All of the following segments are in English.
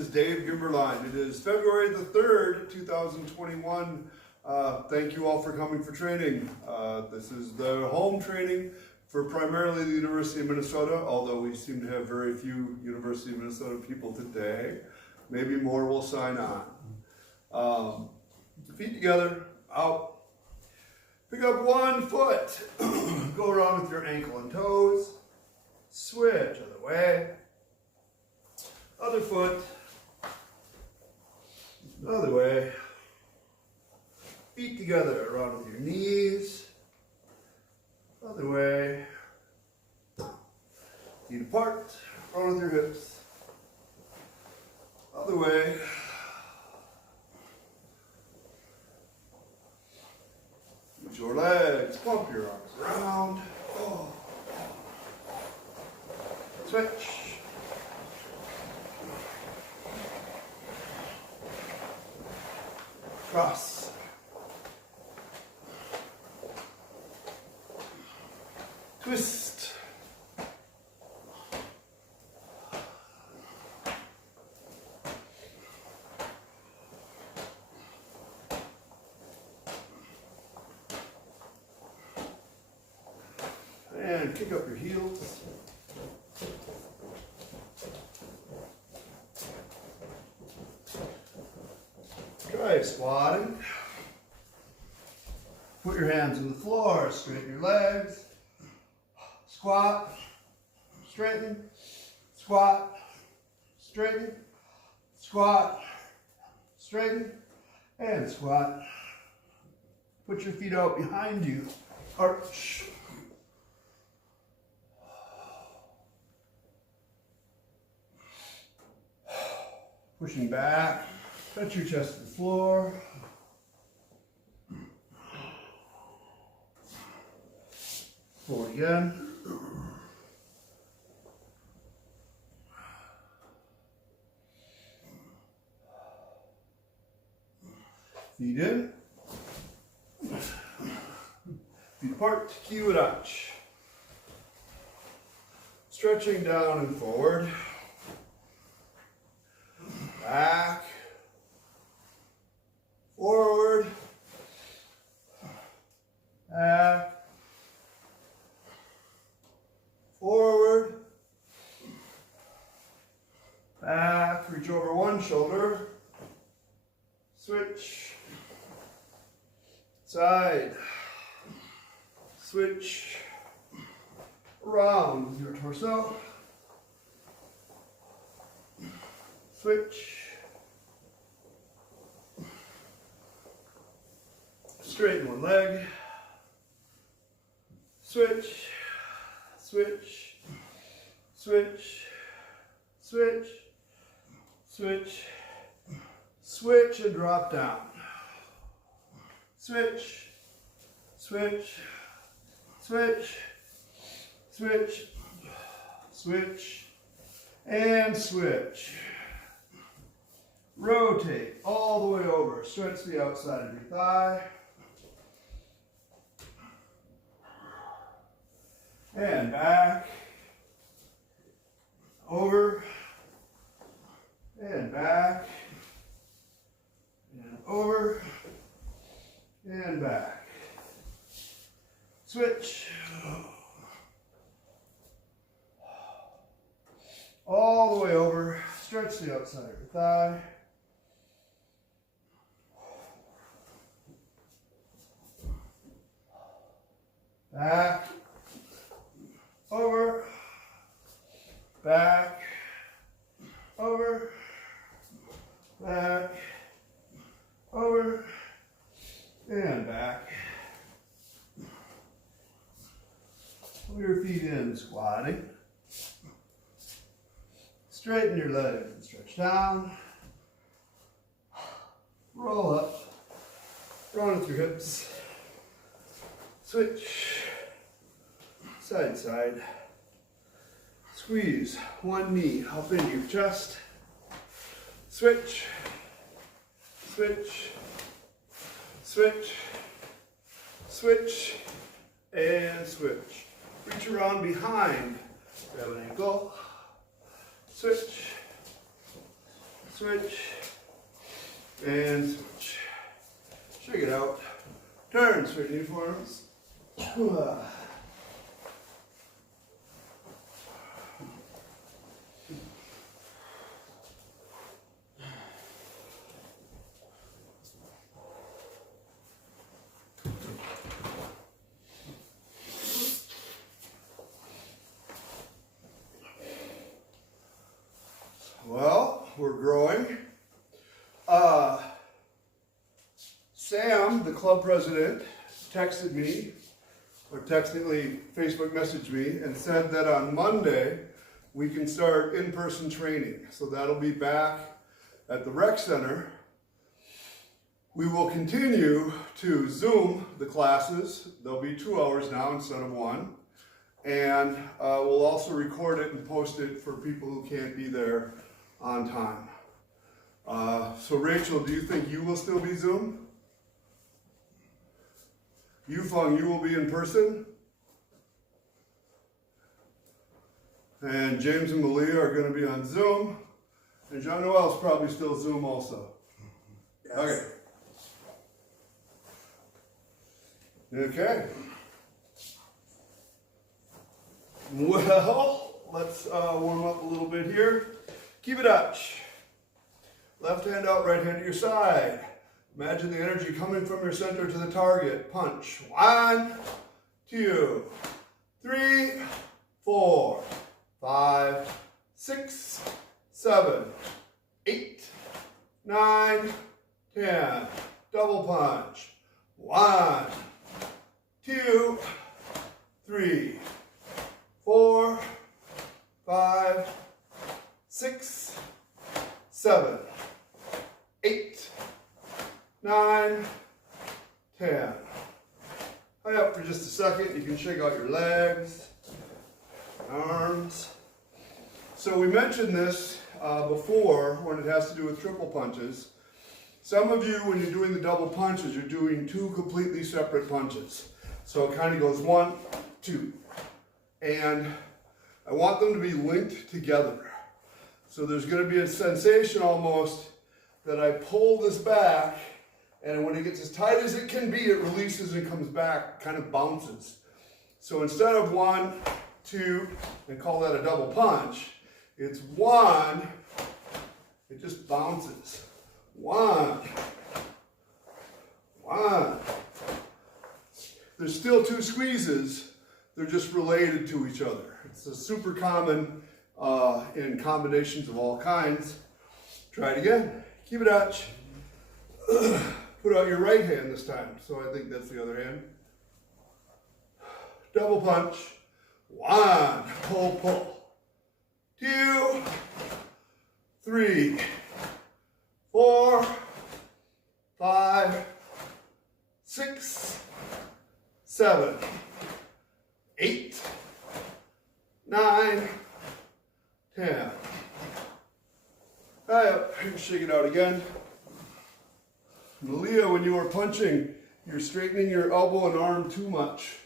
is Dave Gimberline. It is February the 3rd, 2021. Thank you all for coming for training. This is the home training for primarily the University of Minnesota, although we seem to have very few University of Minnesota people today. Maybe more will sign on. Feet together, out. Pick up one foot. Go around with your ankle and toes. Switch other way. Other foot. Other way. Feet together, around with your knees. Other way. Feet apart, around with your hips. Other way. Use your legs, pump your arms around. Oh. Switch. Cross. Twist. And kick up your heels. Try squatting. Put your hands on the floor, straighten your legs. Squat, straighten, squat, straighten, squat, straighten, and squat. Put your feet out behind you. Arch. Pushing back, touch your chest to the floor. Forward again. Feet in. Feet apart, Kiba dache. Stretching down and forward. Back, forward, back, forward, back, reach over one shoulder, switch, side, switch, around with your torso, switch, straighten one leg, switch, switch, switch, switch, switch, switch and drop down. Switch, switch, switch, switch, switch, and switch. Rotate all the way over. Stretch the outside of your thigh. And back. Over. And back. And over. And back. Switch. All the way over. Stretch the outside of your thigh. Back, over, back, over, back, over, and back. Put your feet in, squatting. Straighten your legs and stretch down. Roll up, round with your hips. Switch. Side, side. Squeeze one knee up into your chest. Switch. Switch. Switch. Switch. And switch. Reach around behind. Grab an ankle. Switch. switch, and switch. Shake it out. Turn, straighten your forearms. Well, we're growing. Sam, the club president, texted me, or technically Facebook messaged me, and said that on Monday we can start in-person training. So that'll be back at the rec center. We will continue to Zoom the classes. There'll be 2 hours now instead of 1. And we'll also record it and post it for people who can't be there on time. So Rachel, do you think you will still be Zoom? Yufeng, you will be in person? And James and Malia are going to be on Zoom. And Jean-Noel's probably still Zoom also. Yes. Okay. Well, let's warm up a little bit here. Kiba dache. Left hand out, right hand to your side. Imagine the energy coming from your center to the target. Punch. 1, 2, 3, 4, 5, 6, 7, 8, 9, 10. Double punch. 1, 2, 3, 4, 5, 6, 7, 8, 9, 10. High up for just a second. You can shake out your legs, arms. So we mentioned this before when it has to do with triple punches. Some of you, when you're doing the double punches, you're doing 2 completely separate punches. So it kind of goes 1, 2. And I want them to be linked together. So there's going to be a sensation almost that I pull this back, and when it gets as tight as it can be, it releases and comes back, kind of bounces. So instead of 1, 2, and call that a double punch, it's 1, it just bounces. 1, 1. There's still 2 squeezes, they're just related to each other. It's a super common in combinations of all kinds. Try it again. Kiba dache. Put out your right hand this time. So I think that's the other hand. Double punch. 1. Pull, pull. 2, 3, 4, 5, 6, 7, 8, 9, 10. Shake it out again. Malia, when you are punching, you're straightening your elbow and arm too much.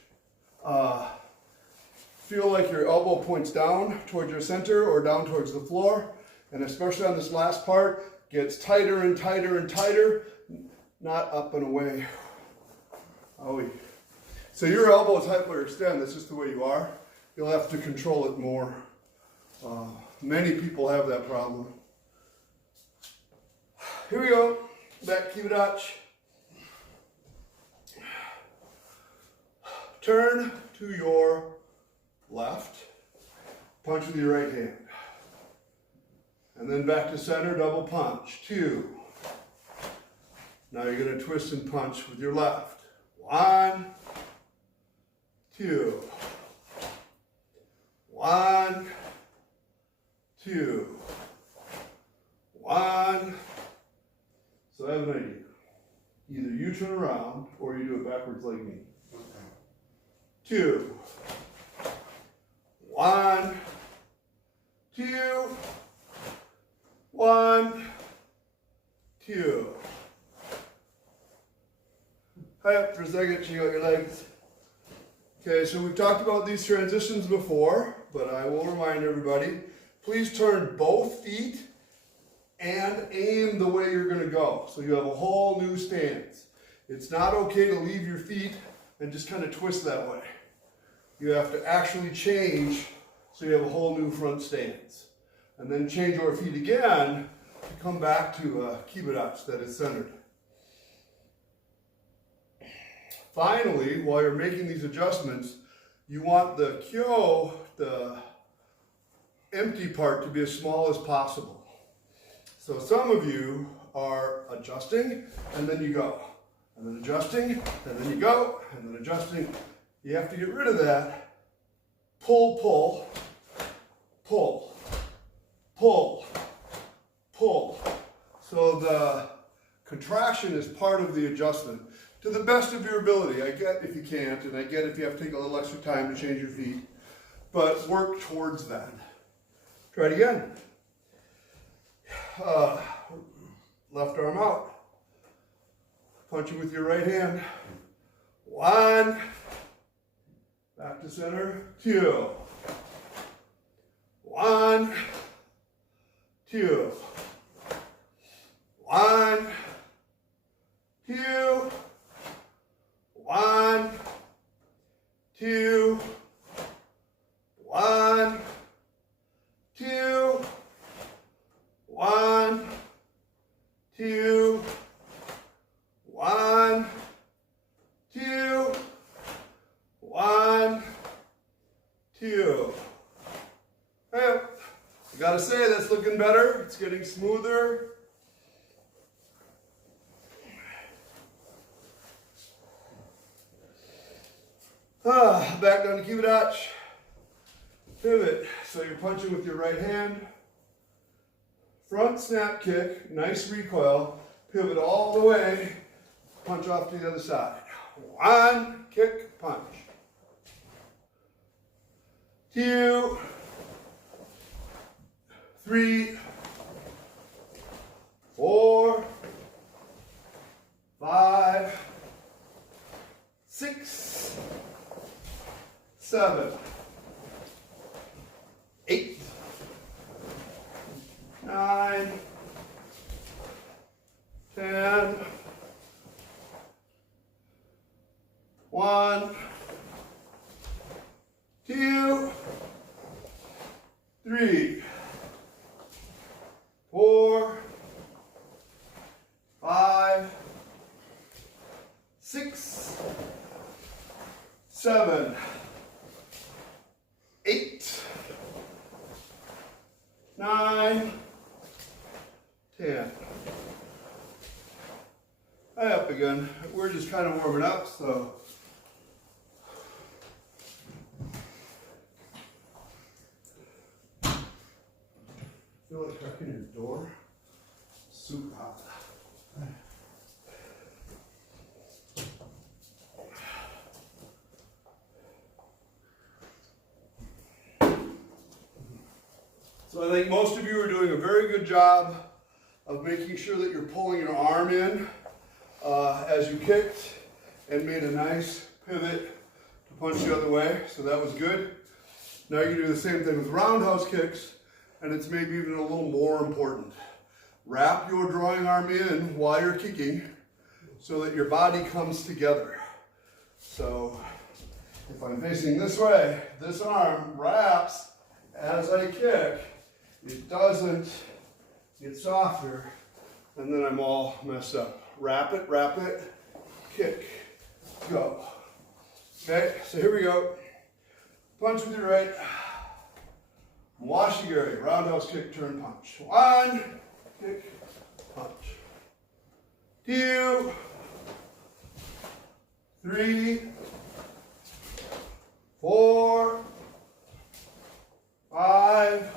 Feel like your elbow points down towards your center or down towards the floor. And especially on this last part, gets tighter and tighter and tighter, not up and away. Oh, so your elbow is hyperextend, that's just the way you are. You'll have to control it more. Many people have that problem. Here we go. Back Kiba dache. Turn to your left. Punch with your right hand. And then back to center, double punch. 2. Now you're going to twist and punch with your left. 1, 2. 1, 2. 1. So I have an idea. Either you turn around or you do it backwards like me. Okay. 2. 1, 2. 1, 2. High up for a second, shake out your legs. Okay, so we've talked about these transitions before, but I will remind everybody, please turn both feet and aim the way you're going to go. So you have a whole new stance. It's not okay to leave your feet and just kind of twist that way. You have to actually change so you have a whole new front stance. And then change your feet again to come back to a Kiba dache that is centered. Finally, while you're making these adjustments, you want the kyo, the empty part, to be as small as possible. So some of you are adjusting, and then you go. And then adjusting, and then you go, and then adjusting. You have to get rid of that. Pull, pull, pull, pull, pull. So the contraction is part of the adjustment to the best of your ability. I get if you can't, and I get if you have to take a little extra time to change your feet, but work towards that. Try it again. Left arm out. Punch it with your right hand. 1. Back to center. 2. 1, 2. 1, 2. 1, 2. 1, 2. 1, 2. 1, 2. 1, 2. Hey, I gotta say, that's looking better. It's getting smoother. Back down to Kiba dache. Pivot. So you're punching with your right hand. Front snap kick, nice recoil. Pivot all the way. Punch off to the other side. 1, kick, punch. 2, 3, 4, 5, 6, 7, 8, 9, 10, 1, 2, 3, 4, 5, 6, 7, 8, 9, 10. High up again. We're just kind of warming up, so. Feel like cracking your door? Super hot. So I think most of you are doing a very good job of making sure that you're pulling your arm in as you kicked and made a nice pivot to punch the other way. So that was good. Now you do the same thing with roundhouse kicks, and it's maybe even a little more important. Wrap your drawing arm in while you're kicking so that your body comes together. So if I'm facing this way, this arm wraps as I kick. It doesn't get softer, and then I'm all messed up. Wrap it, kick, go. Okay, so here we go. Punch with your right. Washigiri, roundhouse kick, turn punch. 1, kick, punch. 2, 3, 4, 5,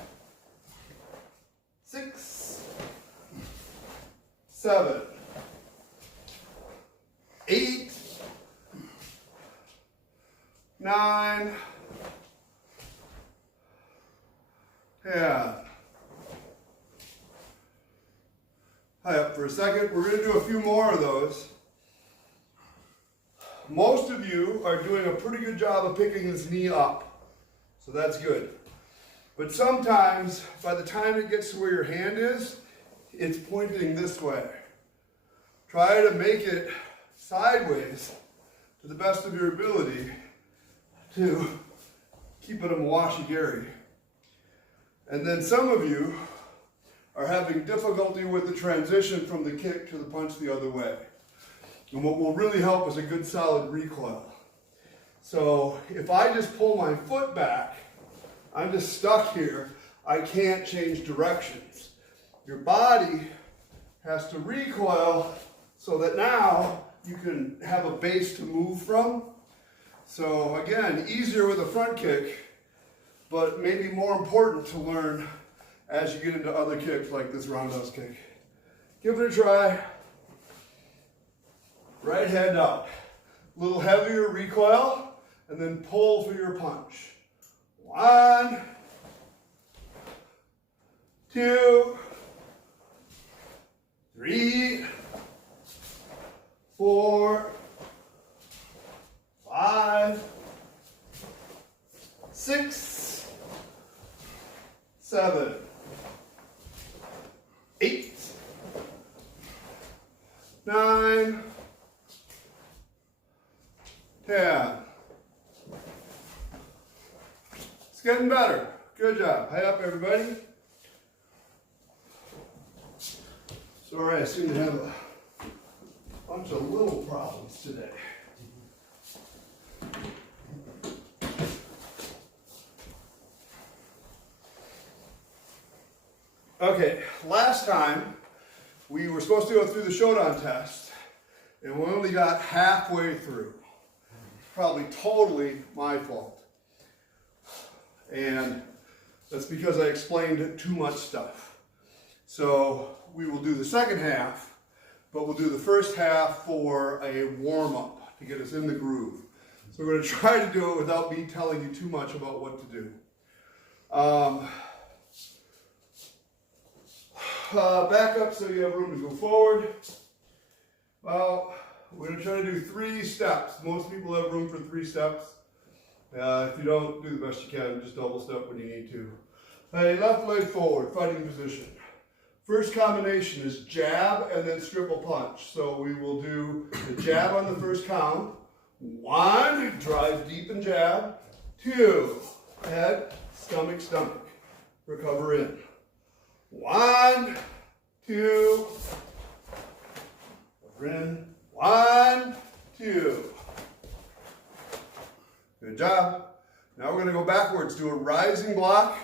6, 7, 8, 9, 10. High up for a second. We're going to do a few more of those. Most of you are doing a pretty good job of picking this knee up, so that's good. But sometimes, by the time it gets to where your hand is, it's pointing this way. Try to make it sideways to the best of your ability to keep it a mawashi-geri. And then some of you are having difficulty with the transition from the kick to the punch the other way. And what will really help is a good solid recoil. So if I just pull my foot back, I'm just stuck here. I can't change directions. Your body has to recoil so that now you can have a base to move from. So again, easier with a front kick, but maybe more important to learn as you get into other kicks like this roundhouse kick. Give it a try. Right hand up. A little heavier recoil, and then pull for your punch. 1, 2, 3, 4, 5, 6, 7, 8, 9, 10. It's getting better. Good job. High up, everybody. Sorry, I seem to have a bunch of little problems today. Okay, last time we were supposed to go through the Shodan test, and we only got halfway through. Probably totally my fault. And that's because I explained too much stuff. So we will do the second half, but we'll do the first half for a warm-up to get us in the groove. So we're going to try to do it without me telling you too much about what to do. Back up so you have room to go forward. Well, we're going to try to do 3 steps. Most people have room for 3 steps. If you don't, do the best you can. Just double step when you need to. Hey, left leg forward, fighting position. First combination is jab and then triple punch. So we will do the jab on the first count. 1, drive deep and jab. 2, head, stomach, stomach. Recover in. 1, 2, recover in. 1, 2. Good job. Now we're going to go backwards. Do a rising block,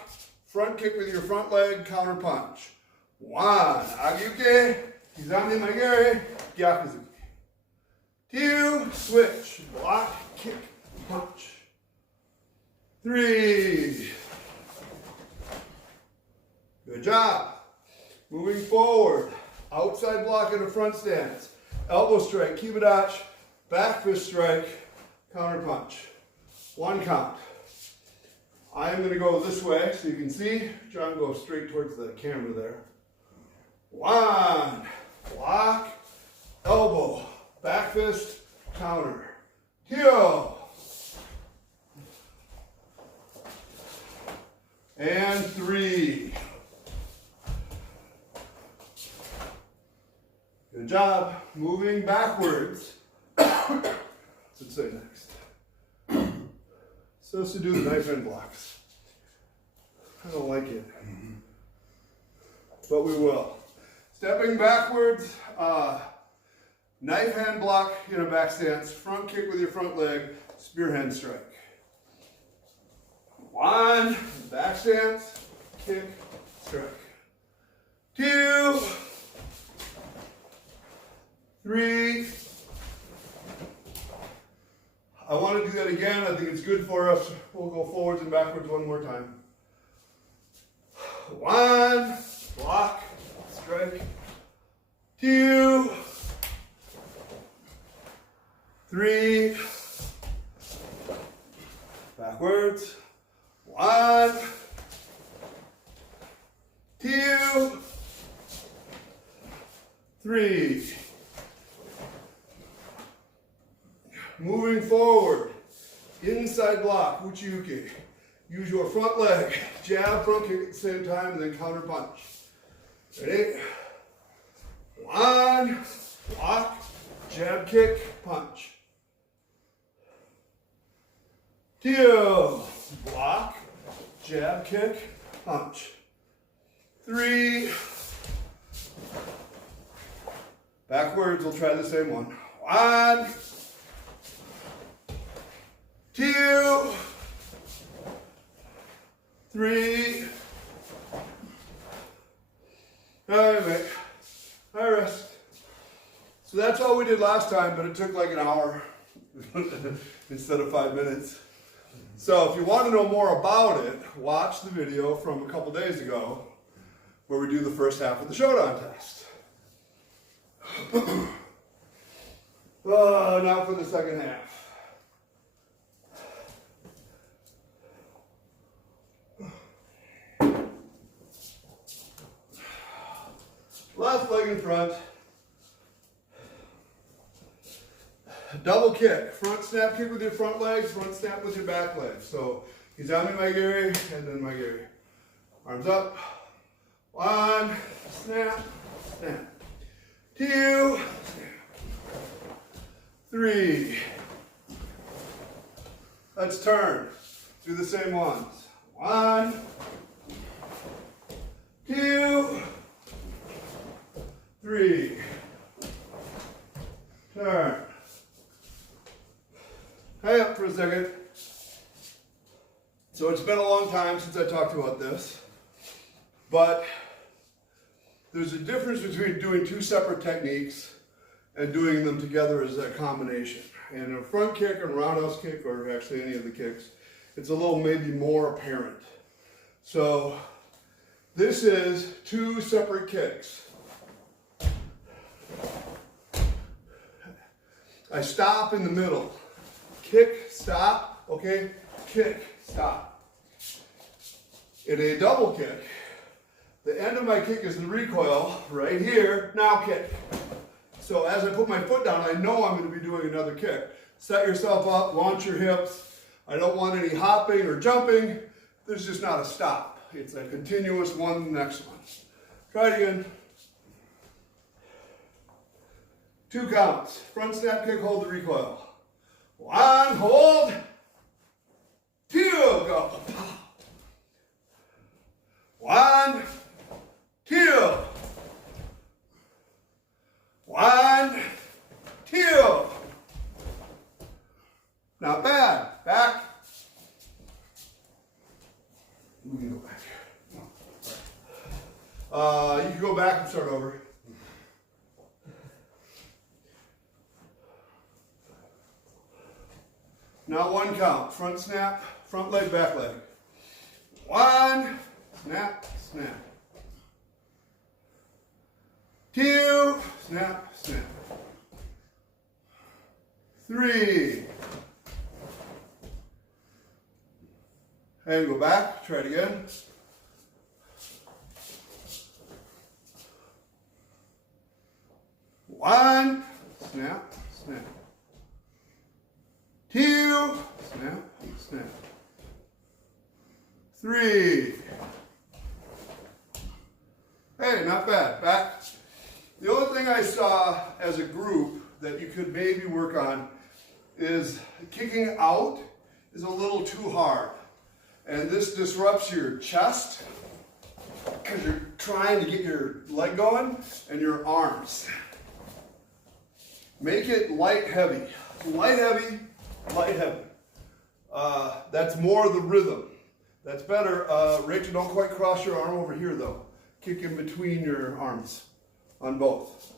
front kick with your front leg, counter punch. 1, agyuke, kizami magere, gyakuzuki. 2, switch, block, kick, punch. 3. Good job. Moving forward, outside block in a front stance. Elbow strike, Kiba dache, back fist strike, counter punch. 1 count. I am going to go this way so you can see. Try and go straight towards the camera there. 1, block, elbow, back fist, counter. 2. And 3. Good job. Moving backwards. What's it say next? Supposed to do the knife hand blocks. I don't like it. But we will. Stepping backwards, knife hand block in a back stance, front kick with your front leg, spear hand strike. 1, back stance, kick, strike. 2, 3. I want to do that again. I think it's good for us. We'll go forwards and backwards one more time. 1, block, strike. 2, 3, backwards. 1, 2, 3. Moving forward, inside block, uchi-uke. Use your front leg, jab, front kick at the same time, and then counter punch. Ready? One, block, jab kick, punch. Two, block, jab kick, punch. Three, backwards, we'll try the same one. One, two, three. All right, I rest. So that's all we did last time, but it took like an hour instead of 5 minutes. So if you want to know more about it, watch the video from a couple days ago where we do the first half of the Shodan test. Now for the second half. Left leg in front. Double kick. Front snap kick with your front leg, front snap with your back leg. So izami maigiri and then maigiri. Arms up. One, snap, snap. Two, snap. Three. Let's turn. Do the same ones. One, two, three. Turn. Hang up for a second. So it's been a long time since I talked about this, but there's a difference between doing two separate techniques and doing them together as a combination. And a front kick and roundhouse kick, or actually any of the kicks, it's a little maybe more apparent. So this is two separate kicks. I stop in the middle. Kick, stop, okay? Kick, stop. In a double kick, the end of my kick is the recoil right here, now kick. So as I put my foot down, I know I'm going to be doing another kick. Set yourself up, launch your hips. I don't want any hopping or jumping. There's just not a stop. It's a continuous one, next one. Try it again. 2 counts. Front snap kick, hold the recoil. 1, hold. 2, go. 1, 2. 1, 2. Not bad. Back. We can go back here. You can go back and start over. Now 1 count. Front snap, front leg, back leg. 1, snap, snap. 2, snap, snap. 3. And go back. Try it again. 1, snap, snap. 2, snap, snap. 3. Hey, not bad. Back. The only thing I saw as a group that you could maybe work on is kicking out is a little too hard. And this disrupts your chest because you're trying to get your leg going and your arms. Make it light, heavy. Light, heavy, light, heavy. That's more the rhythm. That's better. Rachel, don't quite cross your arm over here though. Kick in between your arms on both.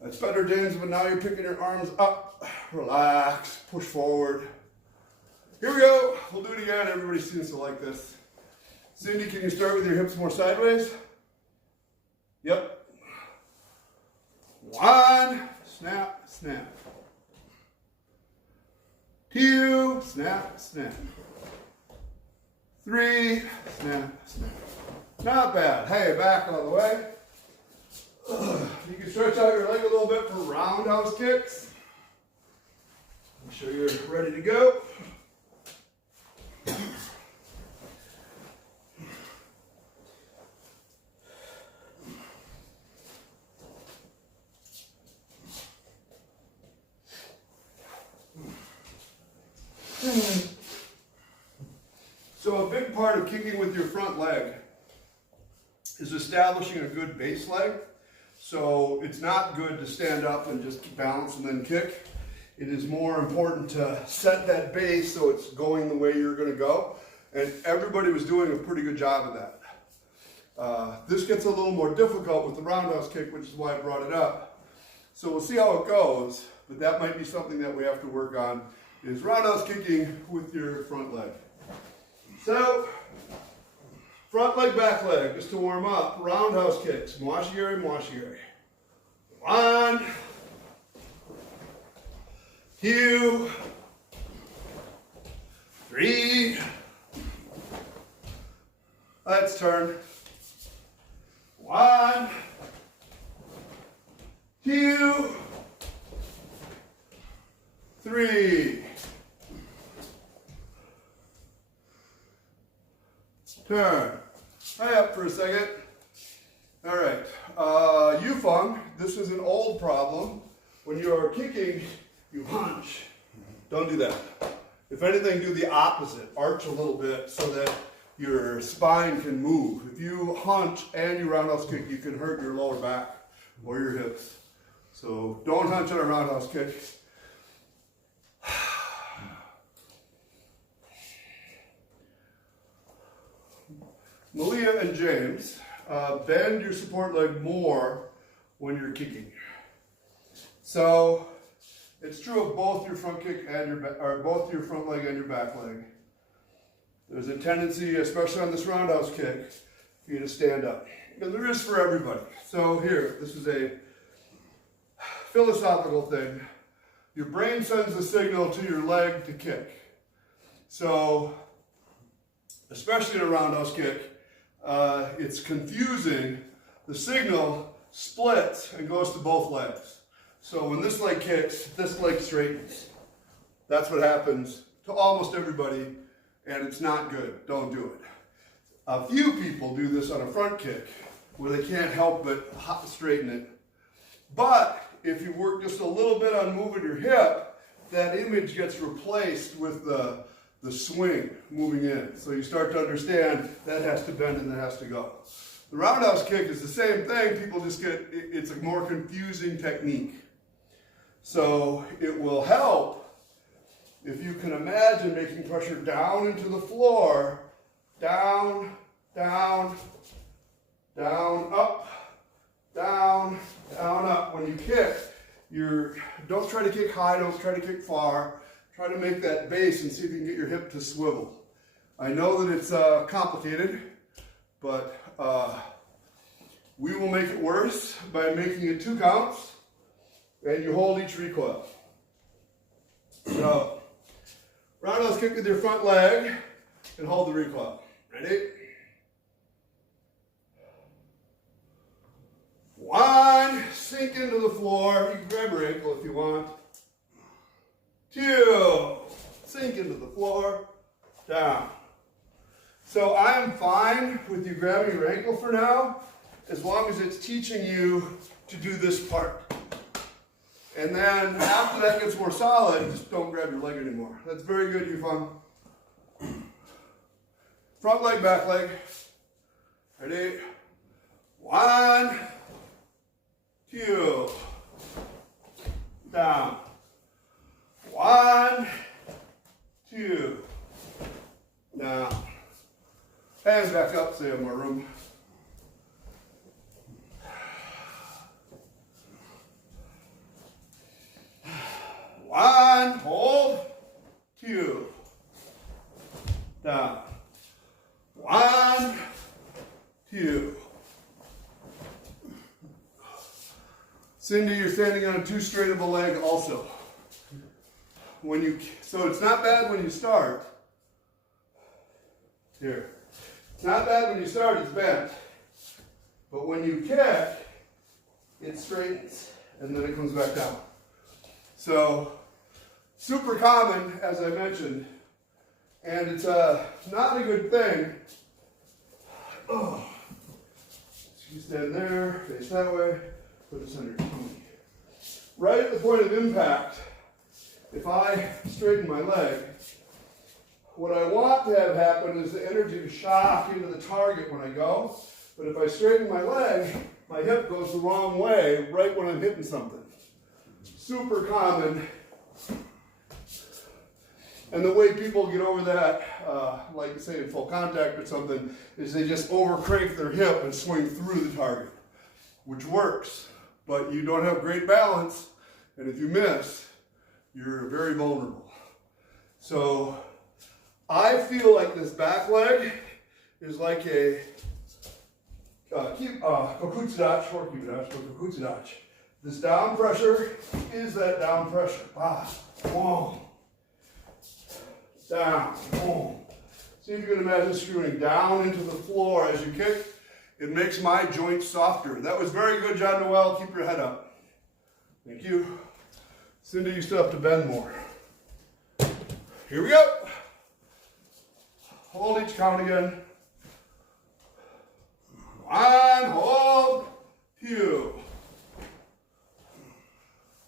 That's better, James, but now you're picking your arms up. Relax, push forward. Here we go. We'll do it again. Everybody seems to like this. Cindy, can you start with your hips more sideways? Yep. 1, snap, snap. 2, snap, snap. 3, snap, snap. Not bad. Hey, back all the way. You can stretch out your leg a little bit for roundhouse kicks. Make sure you're ready to go. So a big part of kicking with your front leg is establishing a good base leg. So it's not good to stand up and just balance and then kick. It is more important to set that base so it's going the way you're going to go. And everybody was doing a pretty good job of that. This gets a little more difficult with the roundhouse kick, which is why I brought it up. So we'll see how it goes, but that might be something that we have to work on, is roundhouse kicking with your front leg. So, front leg, back leg, just to warm up. Roundhouse kicks, mwashigiri, mwashigiri. 1, 2, 3. Let's turn. 1, 2, 3. Turn. High up for a second. All right. Yufeng, this is an old problem. When you are kicking, you hunch. Don't do that. If anything, do the opposite. Arch a little bit so that your spine can move. If you hunch and you roundhouse kick, you can hurt your lower back or your hips. So don't hunch on a roundhouse kick. Malia and James, bend your support leg more when you're kicking. So it's true of both your front kick and both your front leg and your back leg. There's a tendency, especially on this roundhouse kick, for you to stand up. And there is for everybody. So here, this is a philosophical thing. Your brain sends a signal to your leg to kick. So, especially in a roundhouse kick, it's confusing. The signal splits and goes to both legs. So when this leg kicks, this leg straightens. That's what happens to almost everybody, and it's not good. Don't do it. A few people do this on a front kick where they can't help but straighten it. But if you work just a little bit on moving your hip, that image gets replaced with the swing moving in. So you start to understand that has to bend and that has to go. The roundhouse kick is the same thing. People just it's a more confusing technique. So it will help if you can imagine making pressure down into the floor, down, down, down, up, down, down, up. When you kick, don't try to kick high, don't try to kick far. Try to make that base and see if you can get your hip to swivel. I know that it's complicated, but we will make it worse by making it 2 counts, and you hold each recoil. So, roundhouse kick with your front leg, and hold the recoil. Ready? 1, sink into the floor. You can grab your ankle if you want. 2, sink into the floor, down. So I am fine with you grabbing your ankle for now, as long as it's teaching you to do this part. And then after that gets more solid, just don't grab your leg anymore. That's very good, Yufeng. Front leg, back leg. Ready? 1, 2, down. 1, 2, down. Hands back up so you have more room. 1, hold, 2, down. 1, 2. Cindy, you're standing on too straight of a leg also. So it's not bad when you start. Here. It's not bad when you start, it's bent. But when you kick, it straightens and then it comes back down. So, super common, as I mentioned, and it's not a good thing. Oh. So you stand there, face that way, put this under your tummy. Right at the point of impact, if I straighten my leg, what I want to have happen is the energy to shock into the target when I go. But if I straighten my leg, my hip goes the wrong way right when I'm hitting something. Super common. And the way people get over that, like say in full contact or something, is they just overcrank their hip and swing through the target, which works. But you don't have great balance, and if you miss, you're very vulnerable. So I feel like this back leg is like a kokutsu dache or Kiba dache or kokutsu dache. This down pressure is that down pressure. Boom. Down, boom. See if you can imagine screwing down into the floor as you kick. It makes my joints softer. That was very good, John Noel. Keep your head up. Thank you. Cindy, you still have to bend more. Here we go. Hold each count again. 1, hold, 2.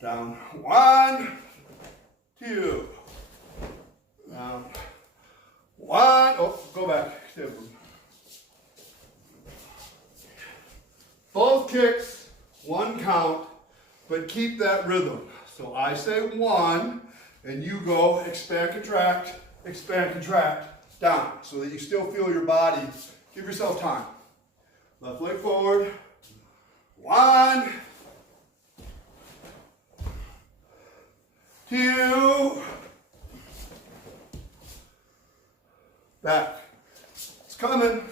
Down, 1, 2. Down, 1, oh, go back. Both kicks, 1 count, but keep that rhythm. So I say 1, and you go expand, contract, down, so that you still feel your body. Give yourself time. Left leg forward. 1, 2, back. It's coming.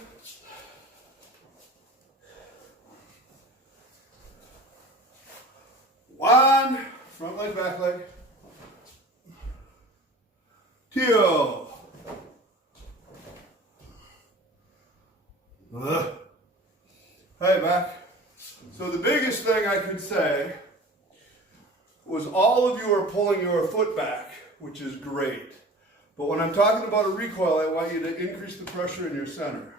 1, front leg, back leg. 2. Hey, back. So the biggest thing I could say was all of you are pulling your foot back, which is great. But when I'm talking about a recoil, I want you to increase the pressure in your center.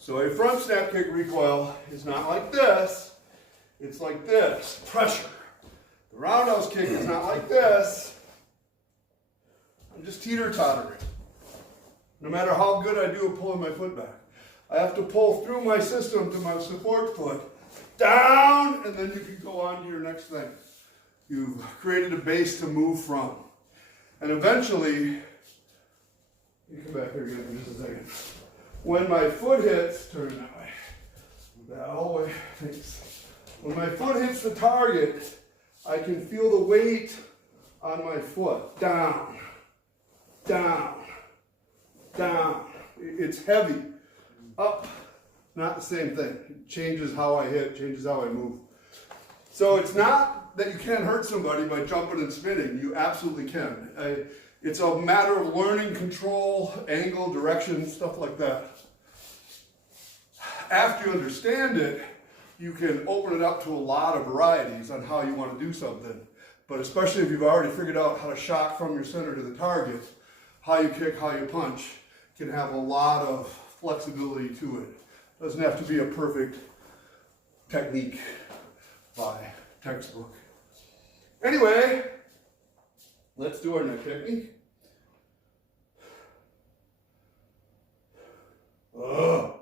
So a front snap kick recoil is not like this, it's like this, pressure. The roundhouse kick is not like this, I'm just teeter-tottering. No matter how good I do at pulling my foot back. I have to pull through my system to my support foot, down, and then you can go on to your next thing. You've created a base to move from. And eventually, you come back here again for just a second. When my foot hits, turn that way. That whole way, thanks. When my foot hits the target, I can feel the weight on my foot. Down, down, down. It's heavy. Up, not the same thing. It changes how I hit, changes how I move. So it's not that you can't hurt somebody by jumping and spinning. You absolutely can. It's a matter of learning control, angle, direction, stuff like that. After you understand it, you can open it up to a lot of varieties on how you want to do something. But especially if you've already figured out how to shock from your center to the target, how you kick, how you punch, can have a lot of flexibility to it. Doesn't have to be a perfect technique by textbook. Anyway, let's do our next technique. All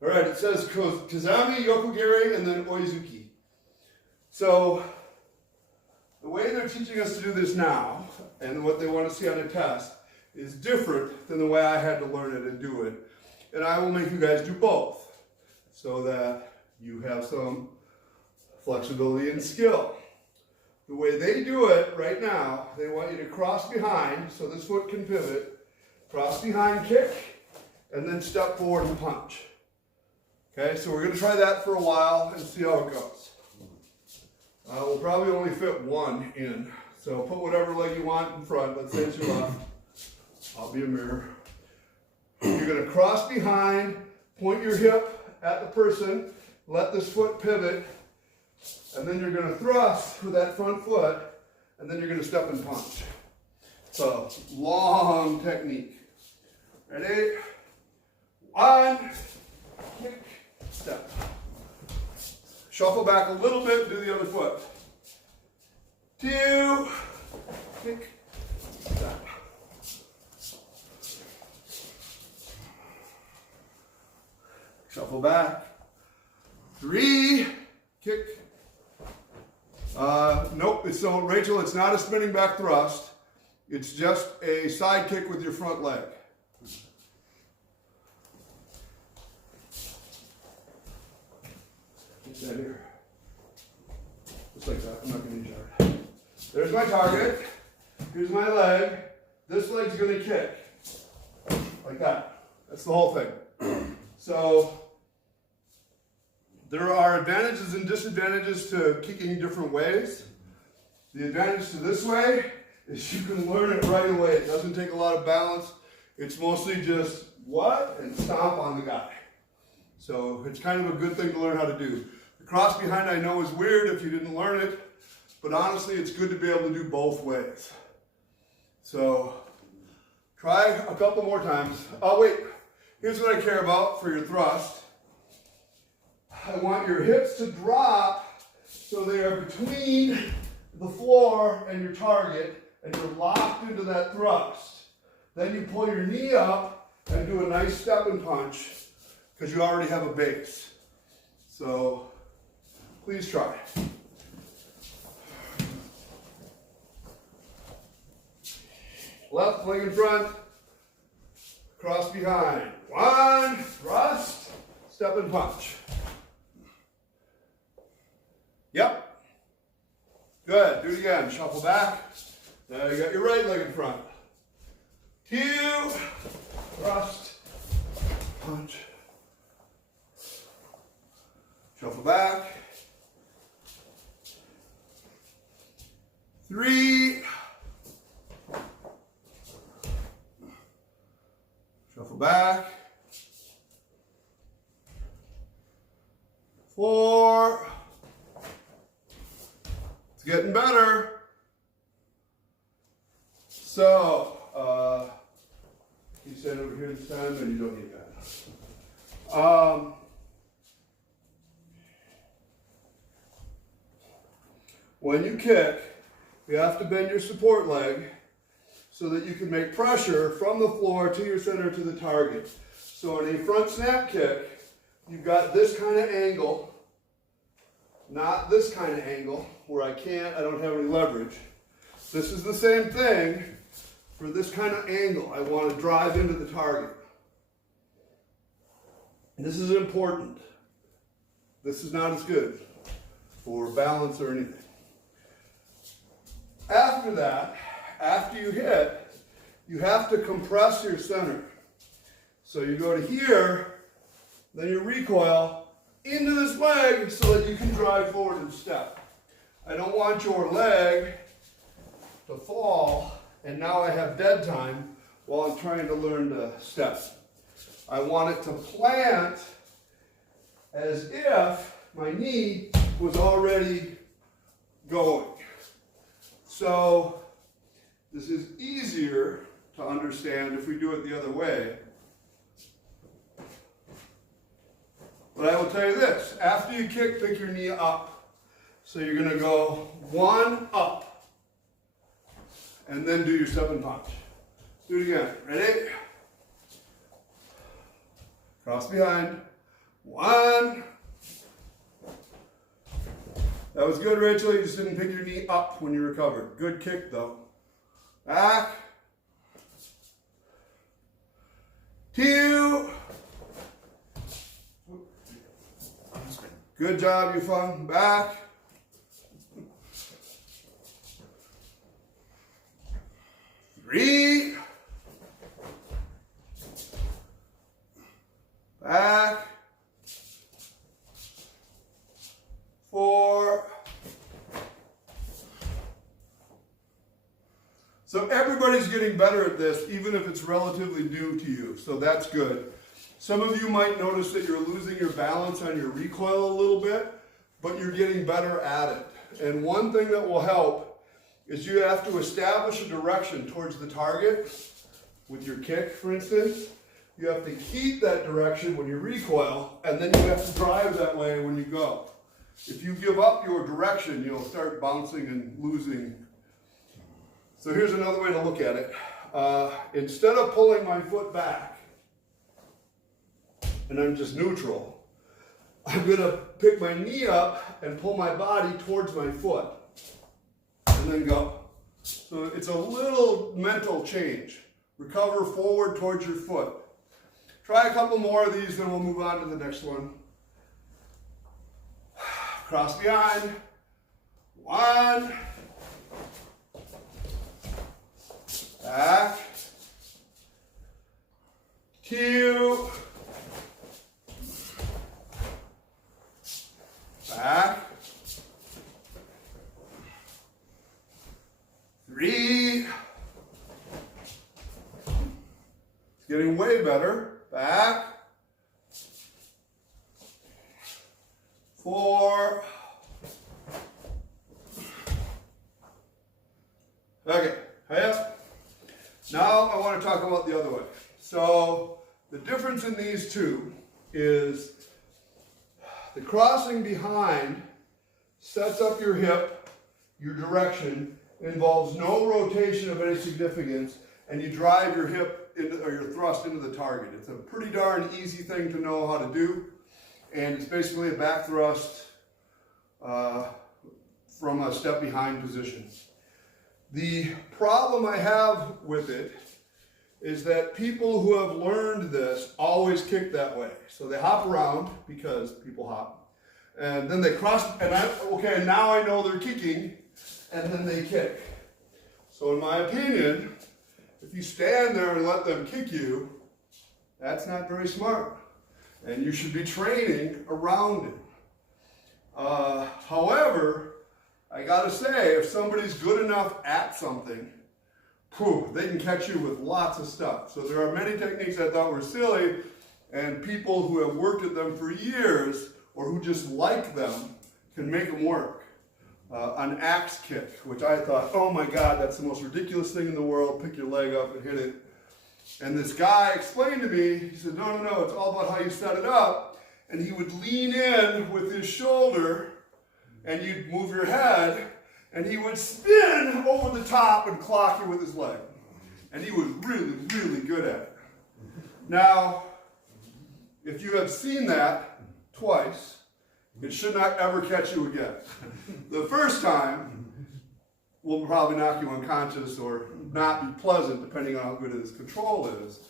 right, it says Kazami, Yokogiri, and then Oizuki. So the way they're teaching us to do this now, and what they want to see on a test, is different than the way I had to learn it and do it. And I will make you guys do both, so that you have some flexibility and skill. The way they do it right now, they want you to cross behind, so this foot can pivot, cross behind, kick, and then step forward and punch. Okay, so we're going to try that for a while and see how it goes. We'll probably only fit 1 in, so put whatever leg you want in front. Let's say it's your left. I'll be a mirror. You're going to cross behind, point your hip at the person, let this foot pivot, and then you're going to thrust with that front foot, and then you're going to step and punch. So, long technique. Ready? 1, kick, step. Shuffle back a little bit, do the other foot. 2, kick, step. Shuffle back. 3, kick. Nope, so Rachel, it's not a spinning back thrust. It's just a side kick with your front leg. Get that here. Just like that, I'm not going to use that. There's my target. Here's my leg. This leg's going to kick. Like that. That's the whole thing. So, there are advantages and disadvantages to kicking different ways. The advantage to this way is you can learn it right away. It doesn't take a lot of balance. It's mostly just what and stomp on the guy. So it's kind of a good thing to learn how to do. The cross behind I know is weird if you didn't learn it, but honestly it's good to be able to do both ways. So try a couple more times. Oh wait, here's what I care about for your thrust. I want your hips to drop so they are between the floor and your target and you're locked into that thrust. Then you pull your knee up and do a nice step and punch because you already have a base. So please try. Left leg in front, cross behind. 1, thrust, step and punch. Yep. Good. Do it again. Shuffle back. Now you got your right leg in front. 2, thrust, punch. Shuffle back. 3. Shuffle back. 4. It's getting better. So, you said over here this time, and you don't need that. When you kick, you have to bend your support leg so that you can make pressure from the floor to your center to the target. So in a front snap kick, you've got this kind of angle, not this kind of angle where I don't have any leverage. This is the same thing for this kind of angle. I want to drive into the target. This is important. This is not as good for balance or anything. After that, after you hit, you have to compress your center. So you go to here, then you recoil into this leg so that you can drive forward and step. I don't want your leg to fall and now I have dead time while I'm trying to learn to step. I want it to plant as if my knee was already going. So this is easier to understand if we do it the other way. But I will tell you this, after you kick, pick your knee up. So you're going to go 1 up, and then do your step and punch. Do it again. Ready? Cross behind. 1. That was good, Rachel. You just didn't pick your knee up when you recovered. Good kick, though. Back. 2. Good job, you fun. Back. 3. Back. 4. So everybody's getting better at this, even if it's relatively new to you. So that's good. Some of you might notice that you're losing your balance on your recoil a little bit, but you're getting better at it. And one thing that will help is you have to establish a direction towards the target with your kick, for instance. You have to heat that direction when you recoil, and then you have to drive that way when you go. If you give up your direction, you'll start bouncing and losing. So here's another way to look at it. Instead of pulling my foot back, and I'm just neutral, I'm gonna pick my knee up and pull my body towards my foot, and then go. So it's a little mental change. Recover forward towards your foot. Try a couple more of these, then we'll move on to the next one. Cross behind. 1. Back. 2. Back. 3. It's getting way better. Back. 4. Okay, up. Now I want to talk about the other way. So the difference in these two is the crossing behind sets up your hip, your direction, involves no rotation of any significance, and you drive your hip into, or your thrust into the target. It's a pretty darn easy thing to know how to do, and it's basically a back thrust from a step behind position. The problem I have with it is that people who have learned this always kick that way. So they hop around, because people hop, and then they cross, and okay, now I know they're kicking, and then they kick. So in my opinion, if you stand there and let them kick you, that's not very smart. And you should be training around it. However, I gotta say, if somebody's good enough at something, they can catch you with lots of stuff. So there are many techniques I thought were silly, and people who have worked at them for years, or who just like them, can make them work. An axe kick, which I thought, oh my God, that's the most ridiculous thing in the world. Pick your leg up and hit it. And this guy explained to me, he said, no, it's all about how you set it up. And he would lean in with his shoulder, and you'd move your head, and he would spin over the top and clock you with his leg. And he was really, really good at it. Now, if you have seen that twice, it should not ever catch you again. The first time will probably knock you unconscious or not be pleasant, depending on how good his control is.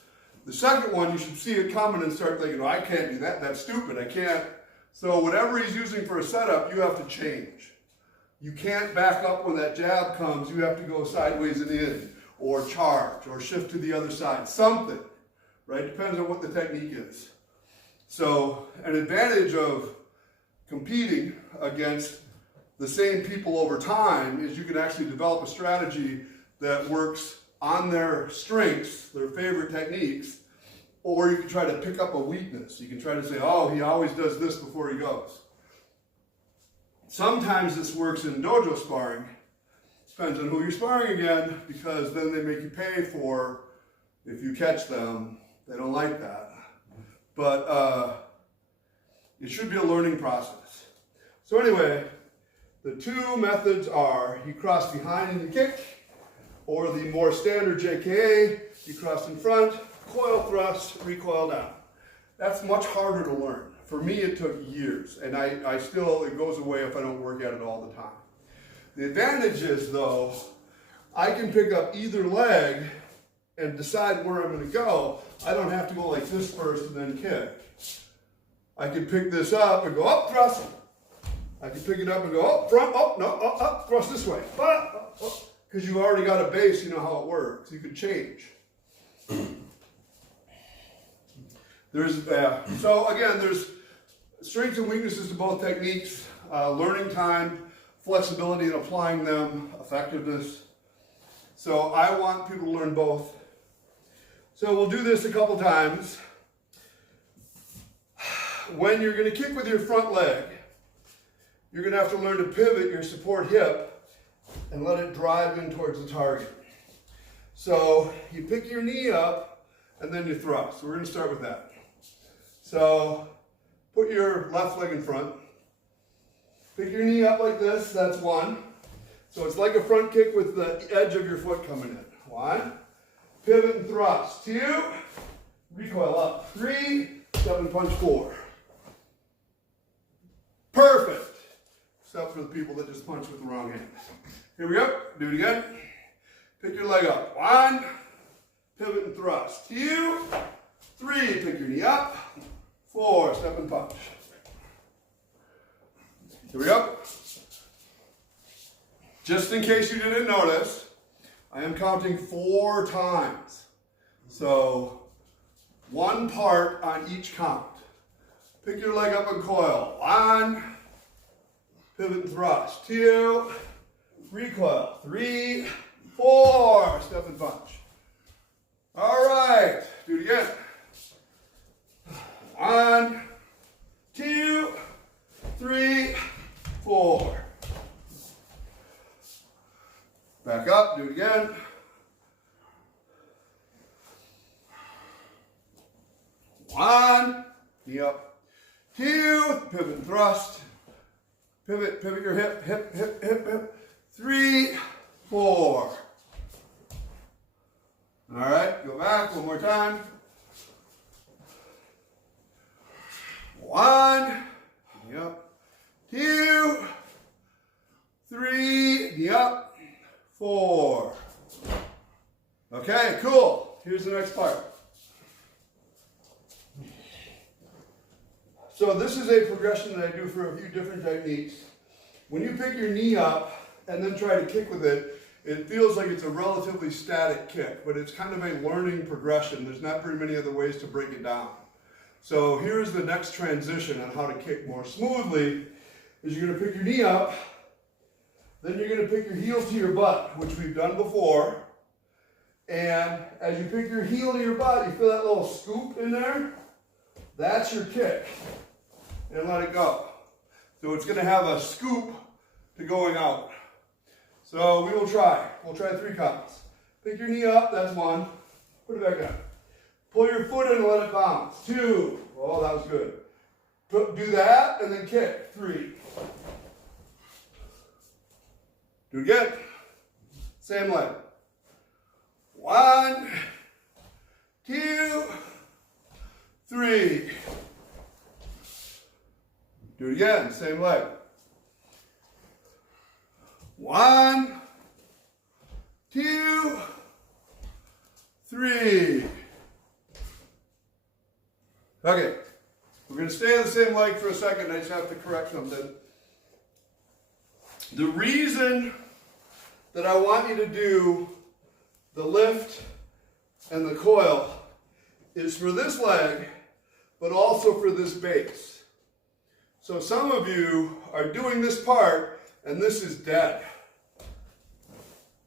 The second one, you should see it coming and start thinking, oh, I can't do that, that's stupid, I can't. So whatever he's using for a setup, you have to change. You can't back up when that jab comes, you have to go sideways and in, or charge, or shift to the other side, something, right? Depends on what the technique is. So an advantage of competing against the same people over time is you can actually develop a strategy that works on their strengths, their favorite techniques, or you can try to pick up a weakness. You can try to say, oh, he always does this before he goes. Sometimes this works in dojo sparring. Depends on who you're sparring again, because then they make you pay for, if you catch them, they don't like that. But it should be a learning process. So anyway, the two methods are you cross behind and you kick, or the more standard JKA, you cross in front, coil thrust, recoil down. That's much harder to learn. For me, it took years, and I still, it goes away if I don't work at it all the time. The advantage is, though, I can pick up either leg and decide where I'm going to go. I don't have to go like this first and then kick. I can pick this up and go up, thrust. I can pick it up and go up, front, up, no, up, thrust this way. Because you've already got a base, you know how it works. You can change. So again, there's strengths and weaknesses to both techniques, learning time, flexibility in applying them, effectiveness. So I want people to learn both. So we'll do this a couple times. When you're going to kick with your front leg, you're going to have to learn to pivot your support hip and let it drive in towards the target. So you pick your knee up and then you thrust. So we're going to start with that. So put your left leg in front. Pick your knee up like this, that's one. So it's like a front kick with the edge of your foot coming in. One, pivot and thrust. Two, recoil up. Three, step and punch 4. Perfect. Except for the people that just punch with the wrong hand. Here we go. Do it again. Pick your leg up. 1, pivot and thrust. 2, 3, pick your knee up. 4, step and punch. Here we go. Just in case you didn't notice, I am counting 4 times. So 1 part on each count. Pick your leg up and coil. 1, pivot and thrust. 2, recoil. 3, 4, step and punch. All right, do it again. 1, 2, 3, 4. Back up, do it again. 1, knee up. 2, pivot and thrust. Pivot your hip, hip, hip, hip, hip. 3, 4. All right, go back one more time. 1, knee up. 2, 3, knee up. 4. Okay, cool. Here's the next part. So this is a progression that I do for a few different techniques. When you pick your knee up and then try to kick with it, it feels like it's a relatively static kick, but it's kind of a learning progression. There's not very many other ways to break it down. So here's the next transition on how to kick more smoothly, is you're going to pick your knee up, then you're going to pick your heel to your butt, which we've done before. And as you pick your heel to your butt, you feel that little scoop in there? That's your kick. And let it go. So it's going to have a scoop to going out. So we will try. We'll try 3 counts. Pick your knee up, that's 1. Put it back down. Pull your foot in and let it bounce. 2. Oh, that was good. Do that and then kick. 3. Do it again. Same leg. 1, 2, 3. Do it again, same leg. 1, 2, 3. Okay, we're going to stay on the same leg for a second. I just have to correct something. The reason that I want you to do the lift and the coil is for this leg, but also for this base. So some of you are doing this part and this is dead.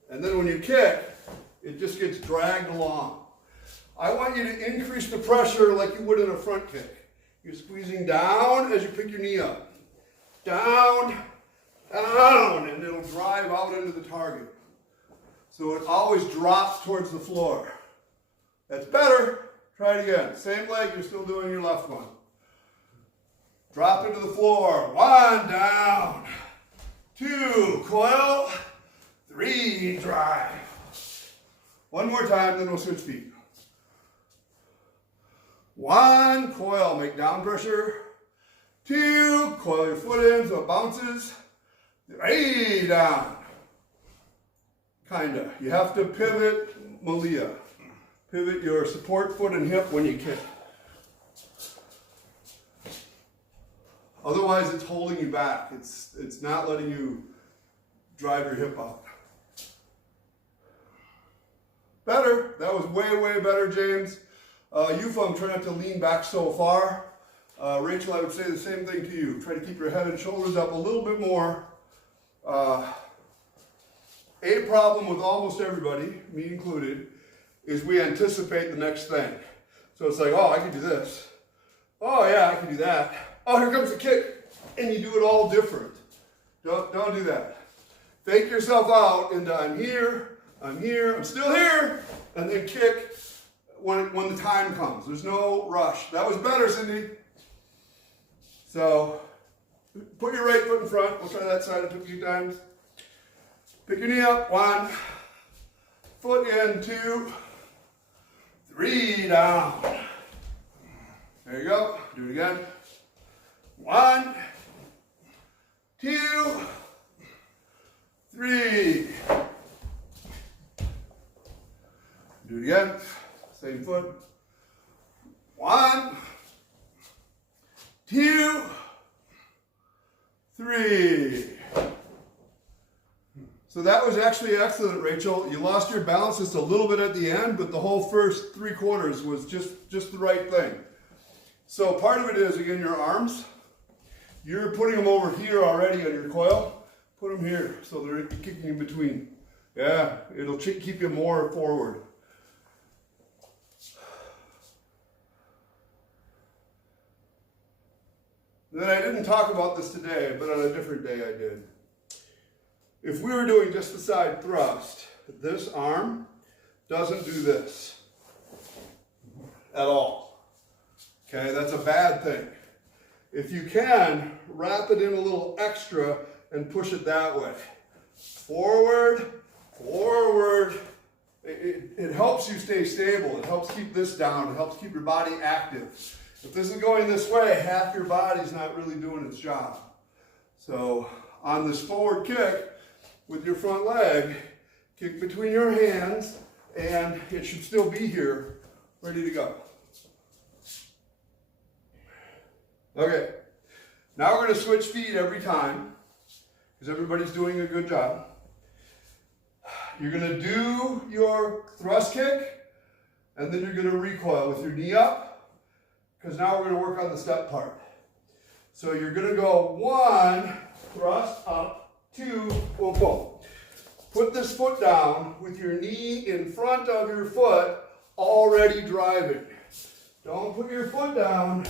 And then when you kick, it just gets dragged along. I want you to increase the pressure like you would in a front kick. You're squeezing down as you pick your knee up. Down, down, and it'll drive out into the target. So it always drops towards the floor. That's better. Try it again. Same leg, you're still doing your left one. Drop into the floor. 1, down. 2, coil. 3, drive. One more time, then we'll switch feet. 1, coil, make down pressure. 2, coil your foot in so it bounces. 3, down. Kinda. You have to pivot Malia. Pivot your support foot and hip when you kick. Otherwise, it's holding you back. It's not letting you drive your hip out. Better. That was way, way better, James. Yufeng, try not to lean back so far. Rachel, I would say the same thing to you. Try to keep your head and shoulders up a little bit more. A problem with almost everybody, me included, is we anticipate the next thing. So it's like, oh, I can do this. Oh, yeah, I can do that. Oh, here comes the kick. And you do it all different. Don't do that. Fake yourself out into I'm here, I'm still here, and then kick when the time comes. There's no rush. That was better, Cindy. So put your right foot in front. We'll try that side a few times. Pick your knee up. 1, foot in. 2, 3, down. There you go. Do it again. 1, 2, 3. Do it again. Same foot. 1, 2, 3. So that was actually excellent, Rachel. You lost your balance just a little bit at the end, but the whole first 3/4 was just the right thing. So part of it is, again, your arms. You're putting them over here already on your coil. Put them here so they're kicking in between. Yeah, it'll keep you more forward. Then I didn't talk about this today, but on a different day I did. If we were doing just the side thrust, this arm doesn't do this at all. Okay, that's a bad thing. If you can, wrap it in a little extra and push it that way. Forward, forward. It helps you stay stable. It helps keep this down. It helps keep your body active. If this is going this way, half your body's not really doing its job. So on this forward kick, with your front leg, kick between your hands, and it should still be here, ready to go. Okay, now we're going to switch feet every time, because everybody's doing a good job. You're going to do your thrust kick, and then you're going to recoil with your knee up, because now we're going to work on the step part. So you're going to go 1, thrust up, 2, boom, boom. Put this foot down with your knee in front of your foot, already driving. Don't put your foot down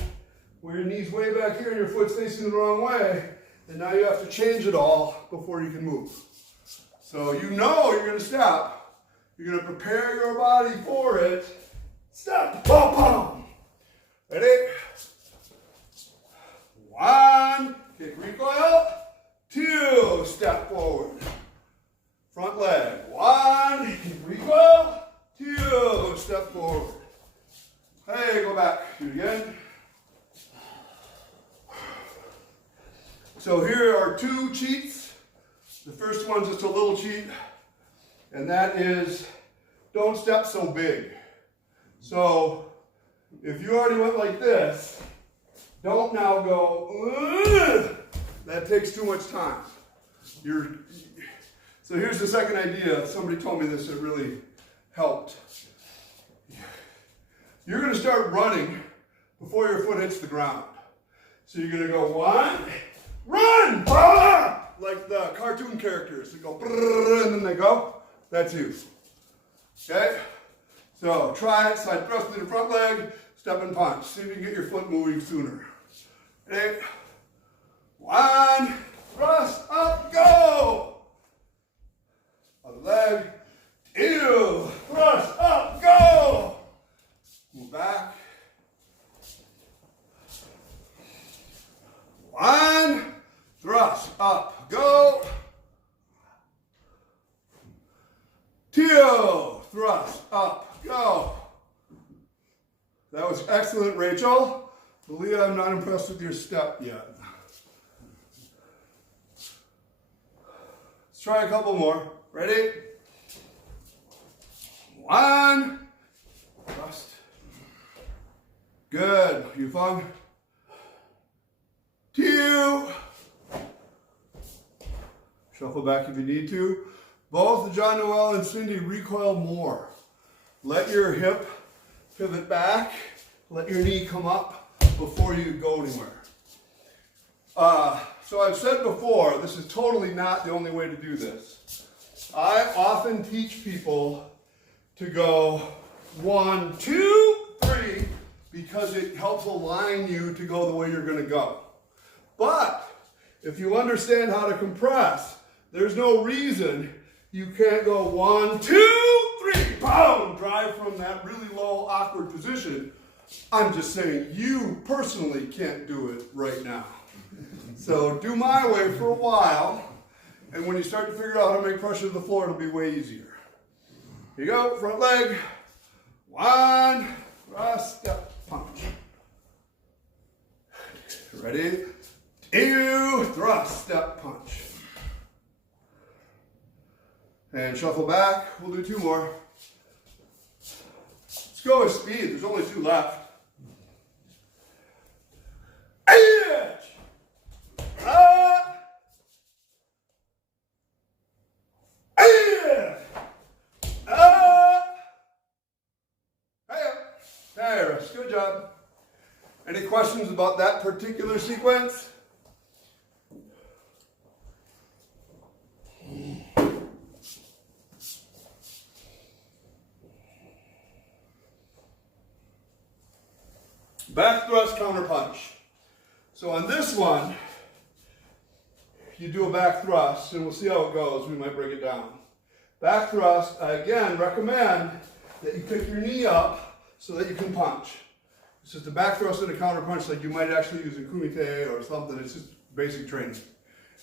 where your knee's way back here and your foot's facing the wrong way, and now you have to change it all before you can move. So you know you're going to step. You're going to prepare your body for it. Step, boom, boom. Ready? 1, kick, recoil. 2, step forward. Front leg. 1, recoil. 2, step forward. Hey, go back. Do it again. So here are 2 cheats. The first one's just a little cheat, and that is don't step so big. So if you already went like this, don't now go, ugh. That takes too much time. So here's the second idea. Somebody told me this, it really helped. You're going to start running before your foot hits the ground. So you're going to go 1, run! Ah! Like the cartoon characters. They go, and then they go. That's you. Okay? So try it, side thrust with your front leg, step and punch. See if you can get your foot moving sooner. Ready? 1, thrust, up, go! Other leg. 2, thrust, up, go! Move back. 1, thrust, up, go! 2, thrust, up, go! That was excellent, Rachel. Leah, I'm not impressed with your step yet. Let's try a couple more. Ready? 1, thrust. Good. Yufeng. 2. Shuffle back if you need to. Both John Noel and Cindy recoil more. Let your hip pivot back. Let your knee come up before you go anywhere. So I've said before, this is totally not the only way to do this. I often teach people to go 1, 2, 3, because it helps align you to go the way you're going to go. But if you understand how to compress, there's no reason you can't go 1, 2, 3, boom, drive from that really low, awkward position. I'm just saying you personally can't do it right now. So do my way for a while, and when you start to figure out how to make pressure to the floor, it'll be way easier. Here you go, front leg. 1, thrust, step, punch. Ready? Ew, thrust, step, punch. And shuffle back. We'll do 2 more. Let's go with speed. There's only 2 left. Good job. Any questions about that particular sequence? Back thrust, counter punch. So on this one, you do a back thrust, and we'll see how it goes. We might break it down. Back thrust, I again recommend that you pick your knee up so that you can punch. It's just a back thrust and a counter punch like you might actually use in kumite or something. It's just basic training.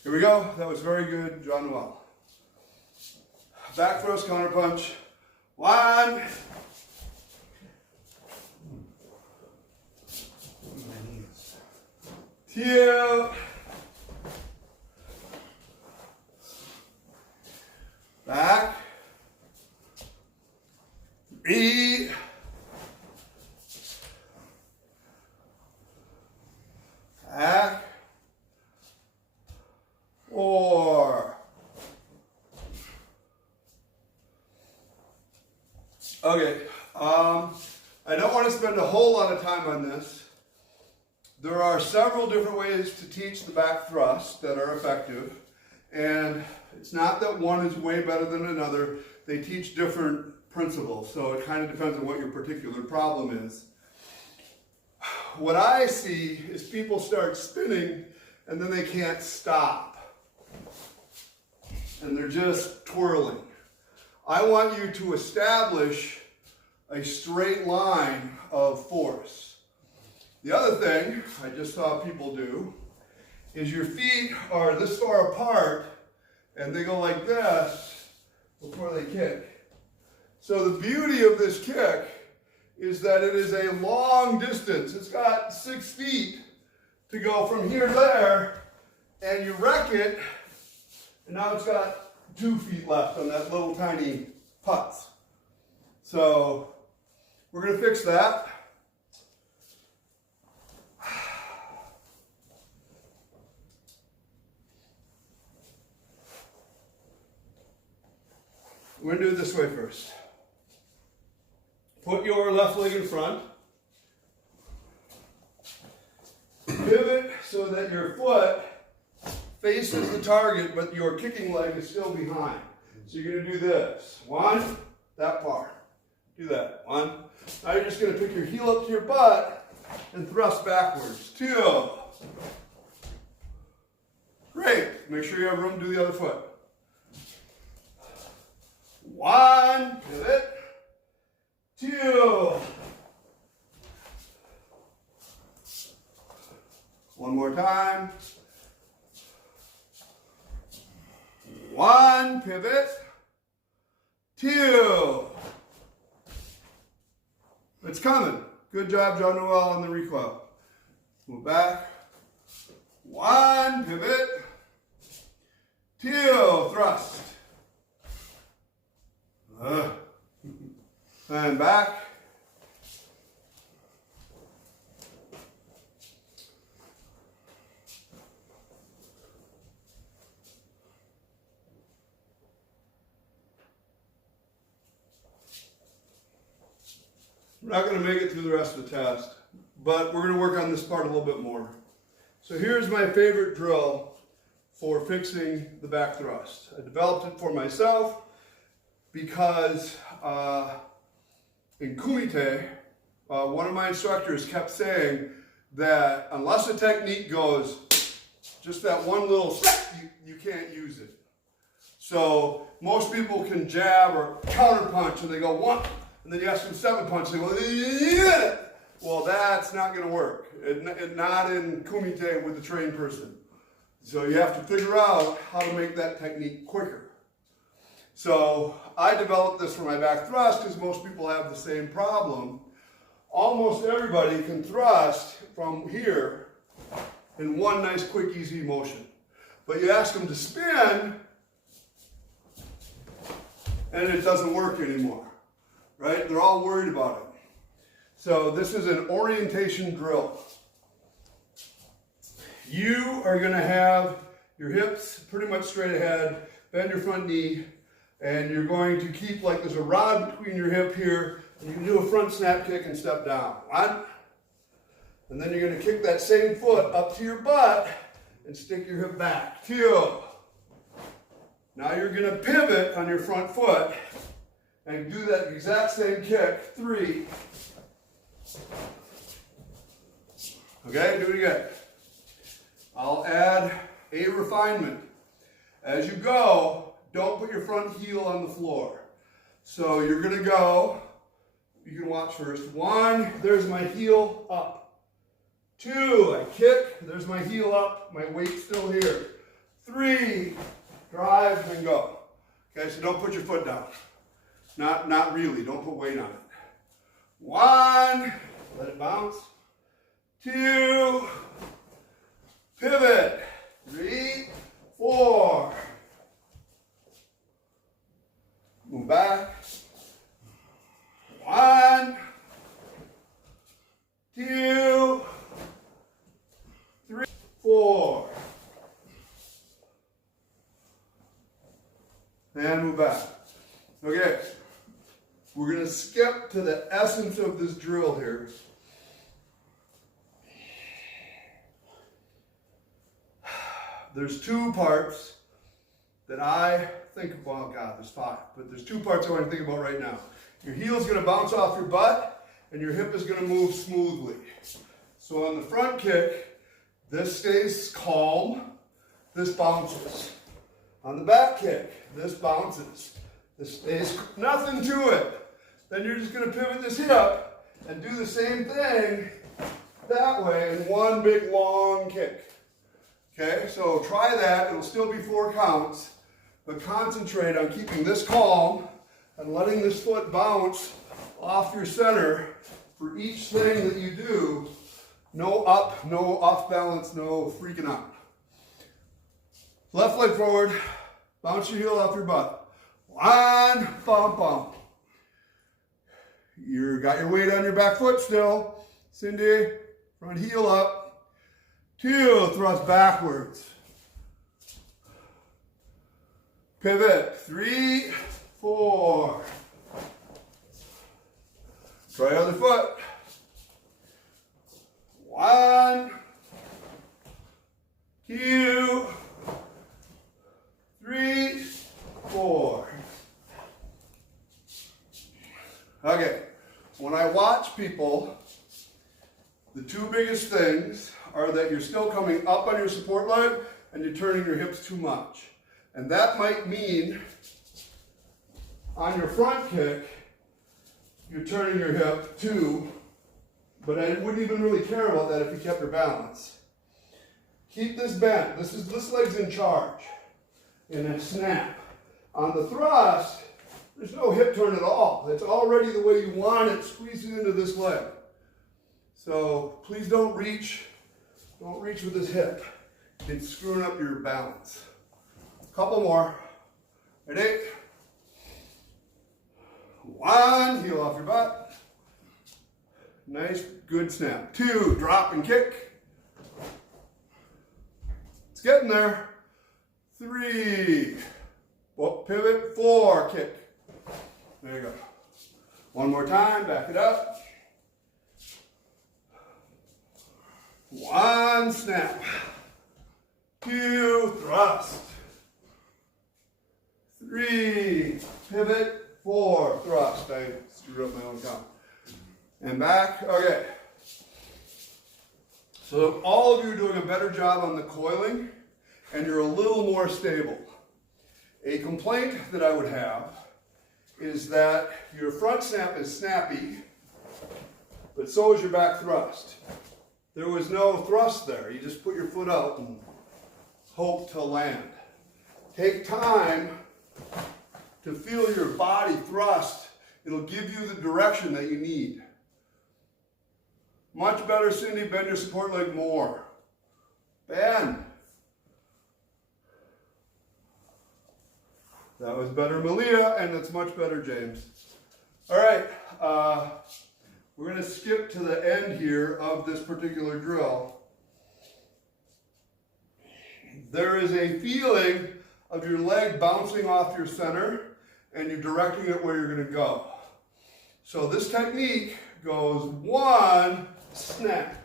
Here we go. That was very good, John Noel. Back thrust, counter punch. 1. 2. Back. 3. Back. 4. Okay, I don't want to spend a whole lot of time on this. There are several different ways to teach the back thrust that are effective, and it's not that one is way better than another. They teach different principles, so it kind of depends on what your particular problem is. What I see is people start spinning and then they can't stop, and they're just twirling. I want you to establish a straight line of force. The other thing I just saw people do is your feet are this far apart and they go like this before they kick. So the beauty of this kick is that it is a long distance. It's got 6 feet to go from here to there, and you wreck it, and now it's got 2 feet left on that little tiny putts. So we're going to fix that. We're going to do it this way first. Put your left leg in front. Pivot so that your foot faces the target, but your kicking leg is still behind. So you're going to do this. 1, that far. Do that. 1. Now you're just going to pick your heel up to your butt and thrust backwards. 2. Great. Make sure you have room to do the other foot. 1, pivot. 2. One more time. 1, pivot. 2. It's coming. Good job, John Noel, on the recoil. Move back. 1, pivot. 2, thrust. And back. We're not going to make it through the rest of the test, but we're going to work on this part a little bit more. So here's my favorite drill for fixing the back thrust. I developed it for myself because in kumite, one of my instructors kept saying that unless a technique goes just that one little step, you can't use it. So most people can jab or counter punch and they go 1, and then you ask them 7 punch, they go, yeah. Well, that's not going to work. Not in kumite with a trained person. So you have to figure out how to make that technique quicker. So I developed this for my back thrust because most people have the same problem. Almost everybody can thrust from here in one nice, quick, easy motion. But you ask them to spin, and it doesn't work anymore, right? They're all worried about it. So this is an orientation drill. You are going to have your hips pretty much straight ahead, bend your front knee, and you're going to keep like there's a rod between your hip here, and you can do a front snap kick and step down. 1, and then you're going to kick that same foot up to your butt and stick your hip back. 2. Now you're going to pivot on your front foot and do that exact same kick. 3. Okay, do it again. I'll add a refinement. As you go, don't put your front heel on the floor. So you're going to go, you can watch first. 1, there's my heel up. 2, I kick, there's my heel up, my weight's still here. 3, drive and go. Okay, so don't put your foot down. Not really, don't put weight on it. 1, let it bounce. 2, pivot. 3, 4. Move back. 1, 2, 3, 4. And move back. Okay. We're going to skip to the essence of this drill here. There's 2 parts that I think about. Oh God, there's 5, but there's 2 parts I want to think about right now. Your heel is going to bounce off your butt, and your hip is going to move smoothly. So on the front kick, this stays calm, this bounces. On the back kick, this bounces. This stays, nothing to it. Then you're just going to pivot this hip and do the same thing that way in one big long kick. Okay, so try that. It'll still be 4 counts, but concentrate on keeping this calm and letting this foot bounce off your center for each thing that you do. No up, no off balance, no freaking out. Left leg forward, bounce your heel off your butt. 1, bump, bump. You got your weight on your back foot still. Cindy, front heel up. 2, thrust backwards. Pivot. 3, 4. Try other foot. 1, 2, 3, 4. Okay, when I watch people, the 2 biggest things are that you're still coming up on your support leg and you're turning your hips too much. And that might mean on your front kick, you're turning your hip too, but I wouldn't even really care about that if you kept your balance. Keep this bent. This leg's in charge in a snap. On the thrust, there's no hip turn at all. It's already the way you want it, squeeze it into this leg. So please don't reach with this hip. It's screwing up your balance. Couple more. Ready? 1, heel off your butt. Nice, good snap. 2, drop and kick. It's getting there. 3, pivot, 4, kick. There you go. One more time, back it up. 1, snap. 2, thrust. 3, pivot. 4, thrust. I screwed up my own count. And back. Okay. So all of you are doing a better job on the coiling, and you're a little more stable. A complaint that I would have is that your front snap is snappy, but so is your back thrust. There was no thrust there. You just put your foot out and hope to land. Take time to feel your body thrust. It'll give you the direction that you need. Much better, Cindy, bend your support leg more. bend. That was better, Malia, and it's much better, James. All right, we're going to skip to the end here of this particular drill. There is a feeling of your leg bouncing off your center, and you're directing it where you're going to go. So this technique goes 1, snap,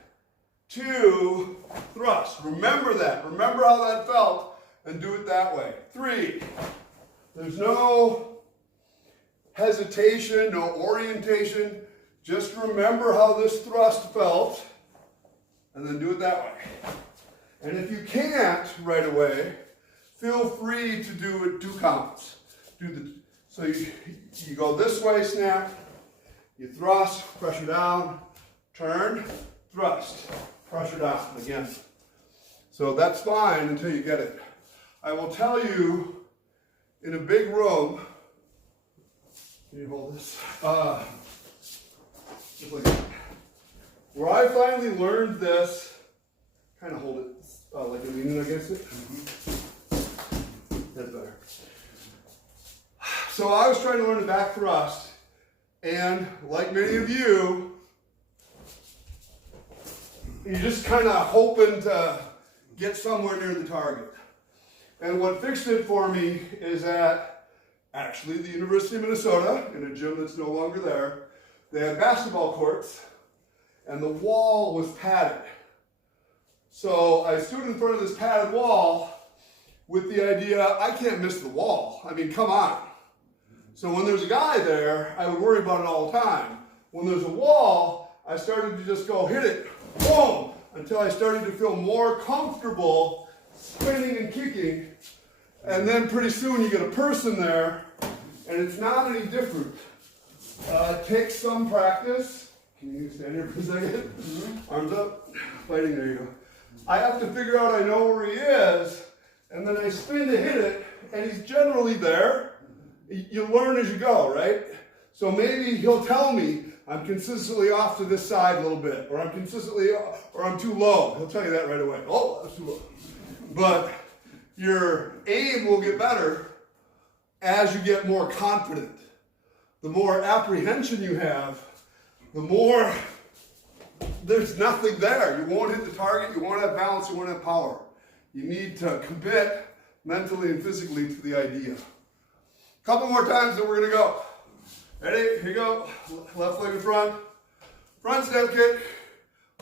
2, thrust. Remember that. Remember how that felt, and do it that way. 3. There's no hesitation, no orientation. Just remember how this thrust felt, and then do it that way. And if you can't right away, feel free to do it 2 counts. So you go this way, snap, you thrust, pressure down, turn, thrust, pressure down again. So that's fine until you get it. I will tell you, in a big room, can you hold this? Just like that. Where I finally learned this, kind of hold it like you're leaning against it. That's better. So I was trying to learn the back thrust, and like many of you, you're just kind of hoping to get somewhere near the target. And what fixed it for me is at actually the University of Minnesota, in a gym that's no longer there, they had basketball courts, and the wall was padded. So I stood in front of this padded wall with the idea, I can't miss the wall. I mean, come on. So when there's a guy there, I would worry about it all the time. When there's a wall, I started to just go hit it, boom, until I started to feel more comfortable spinning and kicking. And then pretty soon you get a person there, and it's not any different. It takes some practice. Can you stand here for a second? Arms up, fighting, there you go. I have to figure out I know where he is, and then I spin to hit it, and he's generally there. You learn as you go, right? So maybe he'll tell me I'm consistently off to this side a little bit, or I'm too low. He'll tell you that right away. Oh, that's too low. But your aim will get better as you get more confident. The more apprehension you have, the more there's nothing there. You won't hit the target, you won't have balance, you won't have power. You need to commit mentally and physically to the idea. Couple more times and we're going to go. Ready? Here you go. Left leg in front. Front step kick.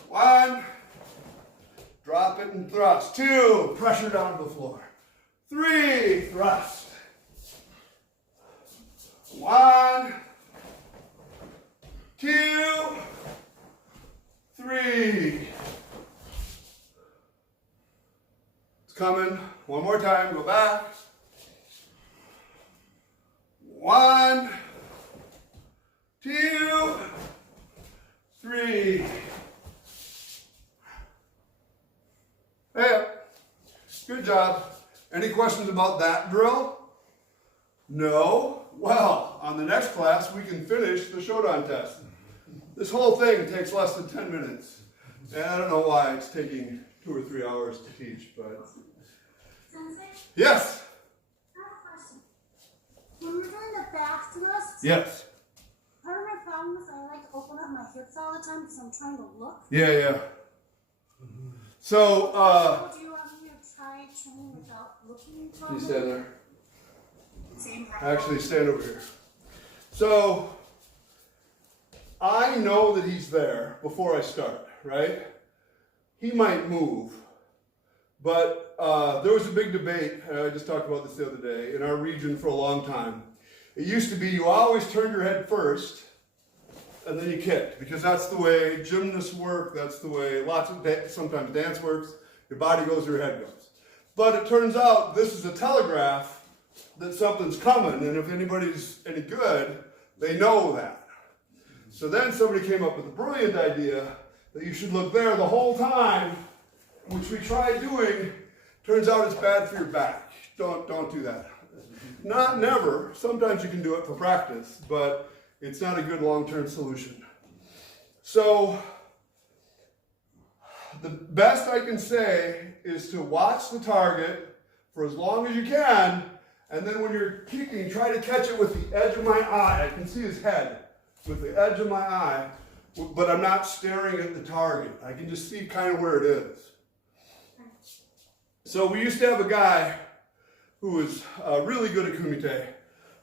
1. Drop it and thrust. 2. Pressure down to the floor. 3. Thrust. 1. 2. 3. It's coming. One more time. Go back. 1, 2, 3. Hey, good job. Any questions about that drill? No? Well, on the next class, we can finish the Shodan test. This whole thing takes less than 10 minutes. And I don't know why it's taking 2 or 3 hours to teach, but... Sensei? Yes? When we're doing the back thrust, Yes. part of my problem is I like to open up my hips all the time because I'm trying to look. Yeah. So, Do you want me to try training without looking? you stand there. Same Actually, stand over here. So, I know that he's there before I start, right? He might move. But there was a big debate, I just talked about this the other day, in our region for a long time. It used to be you always turned your head first, and then you kicked, because that's the way gymnasts work, that's the way sometimes dance works. Your body goes, your head goes. But it turns out this is a telegraph that something's coming, and if anybody's any good, they know that. So then somebody came up with a brilliant idea that you should look there the whole time, which we tried doing. Turns out it's bad for your back. Don't do that. Not never. Sometimes you can do it for practice, but it's not a good long-term solution. So the best I can say is to watch the target for as long as you can, and then when you're kicking, try to catch it with the edge of my eye. I can see his head with the edge of my eye, but I'm not staring at the target. I can just see kind of where it is. So we used to have a guy who was really good at kumite,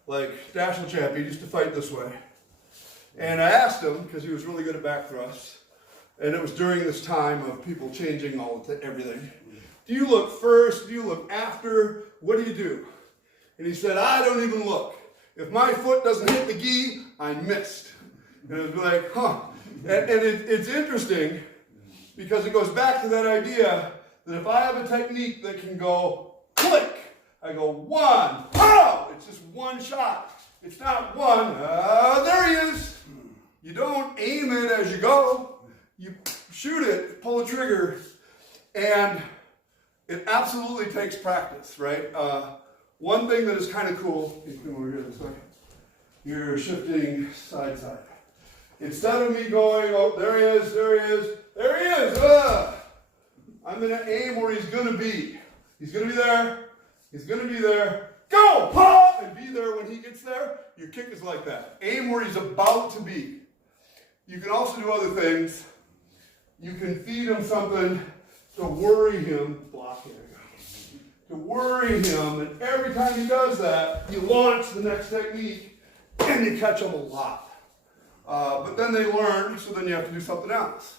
like national champion. He used to fight this way. And I asked him, because he was really good at back thrusts, and it was during this time of people changing everything. Do you look first? Do you look after? What do you do? And he said, I don't even look. If my foot doesn't hit the gi, I missed. And it was like, huh. And it's interesting because it goes back to that idea that if I have a technique that can go click, I go one, pow! It's just one shot. It's not one, there he is. You don't aim it as you go. You shoot it, pull the trigger, and it absolutely takes practice, right? One thing that is kind of cool, you come over here this way, you're shifting side to side. Instead of me going, oh, there he is, there he is, there he is, I'm going to aim where he's going to be. He's going to be there, he's going to be there, go, pop, and be there when he gets there. Your kick is like that. Aim where he's about to be. You can also do other things. You can feed him something to worry him, block here, to worry him, and every time he does that, you launch the next technique, and you catch him a lot. But then they learn, so then you have to do something else.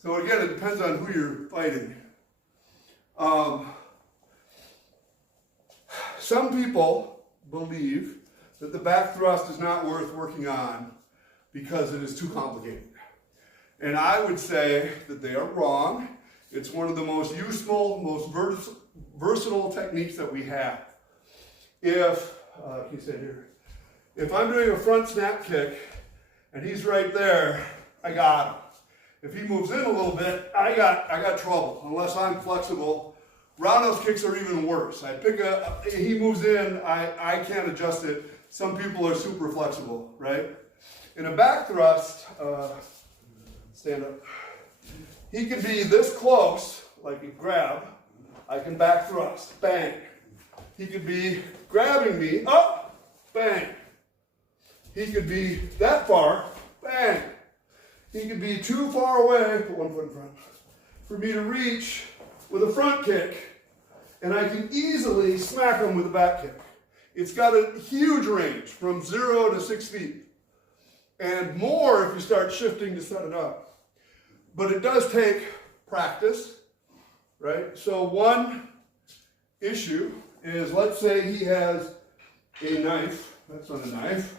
So again, it depends on who you're fighting. Some people believe that the back thrust is not worth working on because it is too complicated. And I would say that they are wrong. It's one of the most useful, most versatile techniques that we have. If, can you say here? If I'm doing a front snap kick and he's right there, I got him. If he moves in a little bit, I got trouble, unless I'm flexible. Roundhouse kicks are even worse. He moves in, I can't adjust it. Some people are super flexible, right? In a back thrust, stand up. He can be this close, like a grab. I can back thrust, bang. He could be grabbing me, up, bang. He could be that far, bang. He could be too far away, put one foot in front, for me to reach with a front kick, and I can easily smack him with a back kick. It's got a huge range, from 0 to 6 feet, and more if you start shifting to set it up. But it does take practice, right? So one issue is, let's say he has a knife, that's not a knife,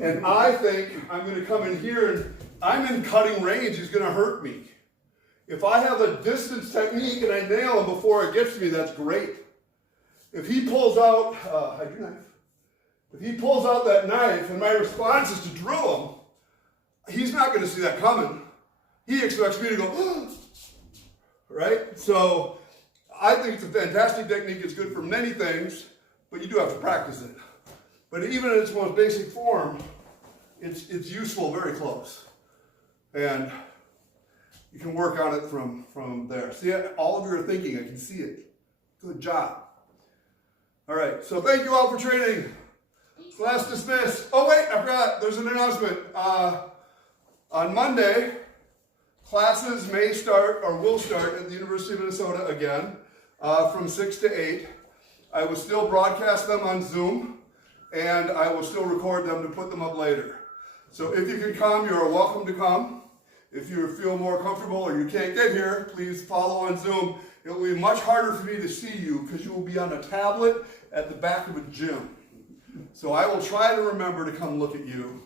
and I think I'm going to come in here and I'm in cutting range, he's going to hurt me. If I have a distance technique and I nail him before it gets to me, that's great. If he pulls out, hide your knife. If he pulls out that knife and my response is to drill him, he's not going to see that coming. He expects me to go, right? So I think it's a fantastic technique. It's good for many things, but you do have to practice it. But even in its most basic form, it's useful very close. And you can work on it from there. See, all of you are thinking, I can see it. Good job. All right, so thank you all for training. Class dismissed. Oh wait, I forgot, there's an announcement. On Monday, classes may start or will start at the University of Minnesota again from 6 to 8. I will still broadcast them on Zoom, and I will still record them to put them up later. So if you can come, you are welcome to come. If you feel more comfortable or you can't get here, please follow on Zoom. It will be much harder for me to see you because you will be on a tablet at the back of a gym. So I will try to remember to come look at you,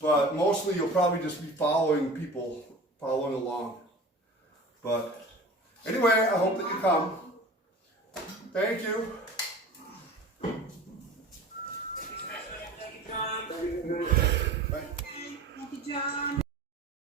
but mostly you'll probably just be following people, following along. But anyway, I hope that you come. Thank you. Thank you, John.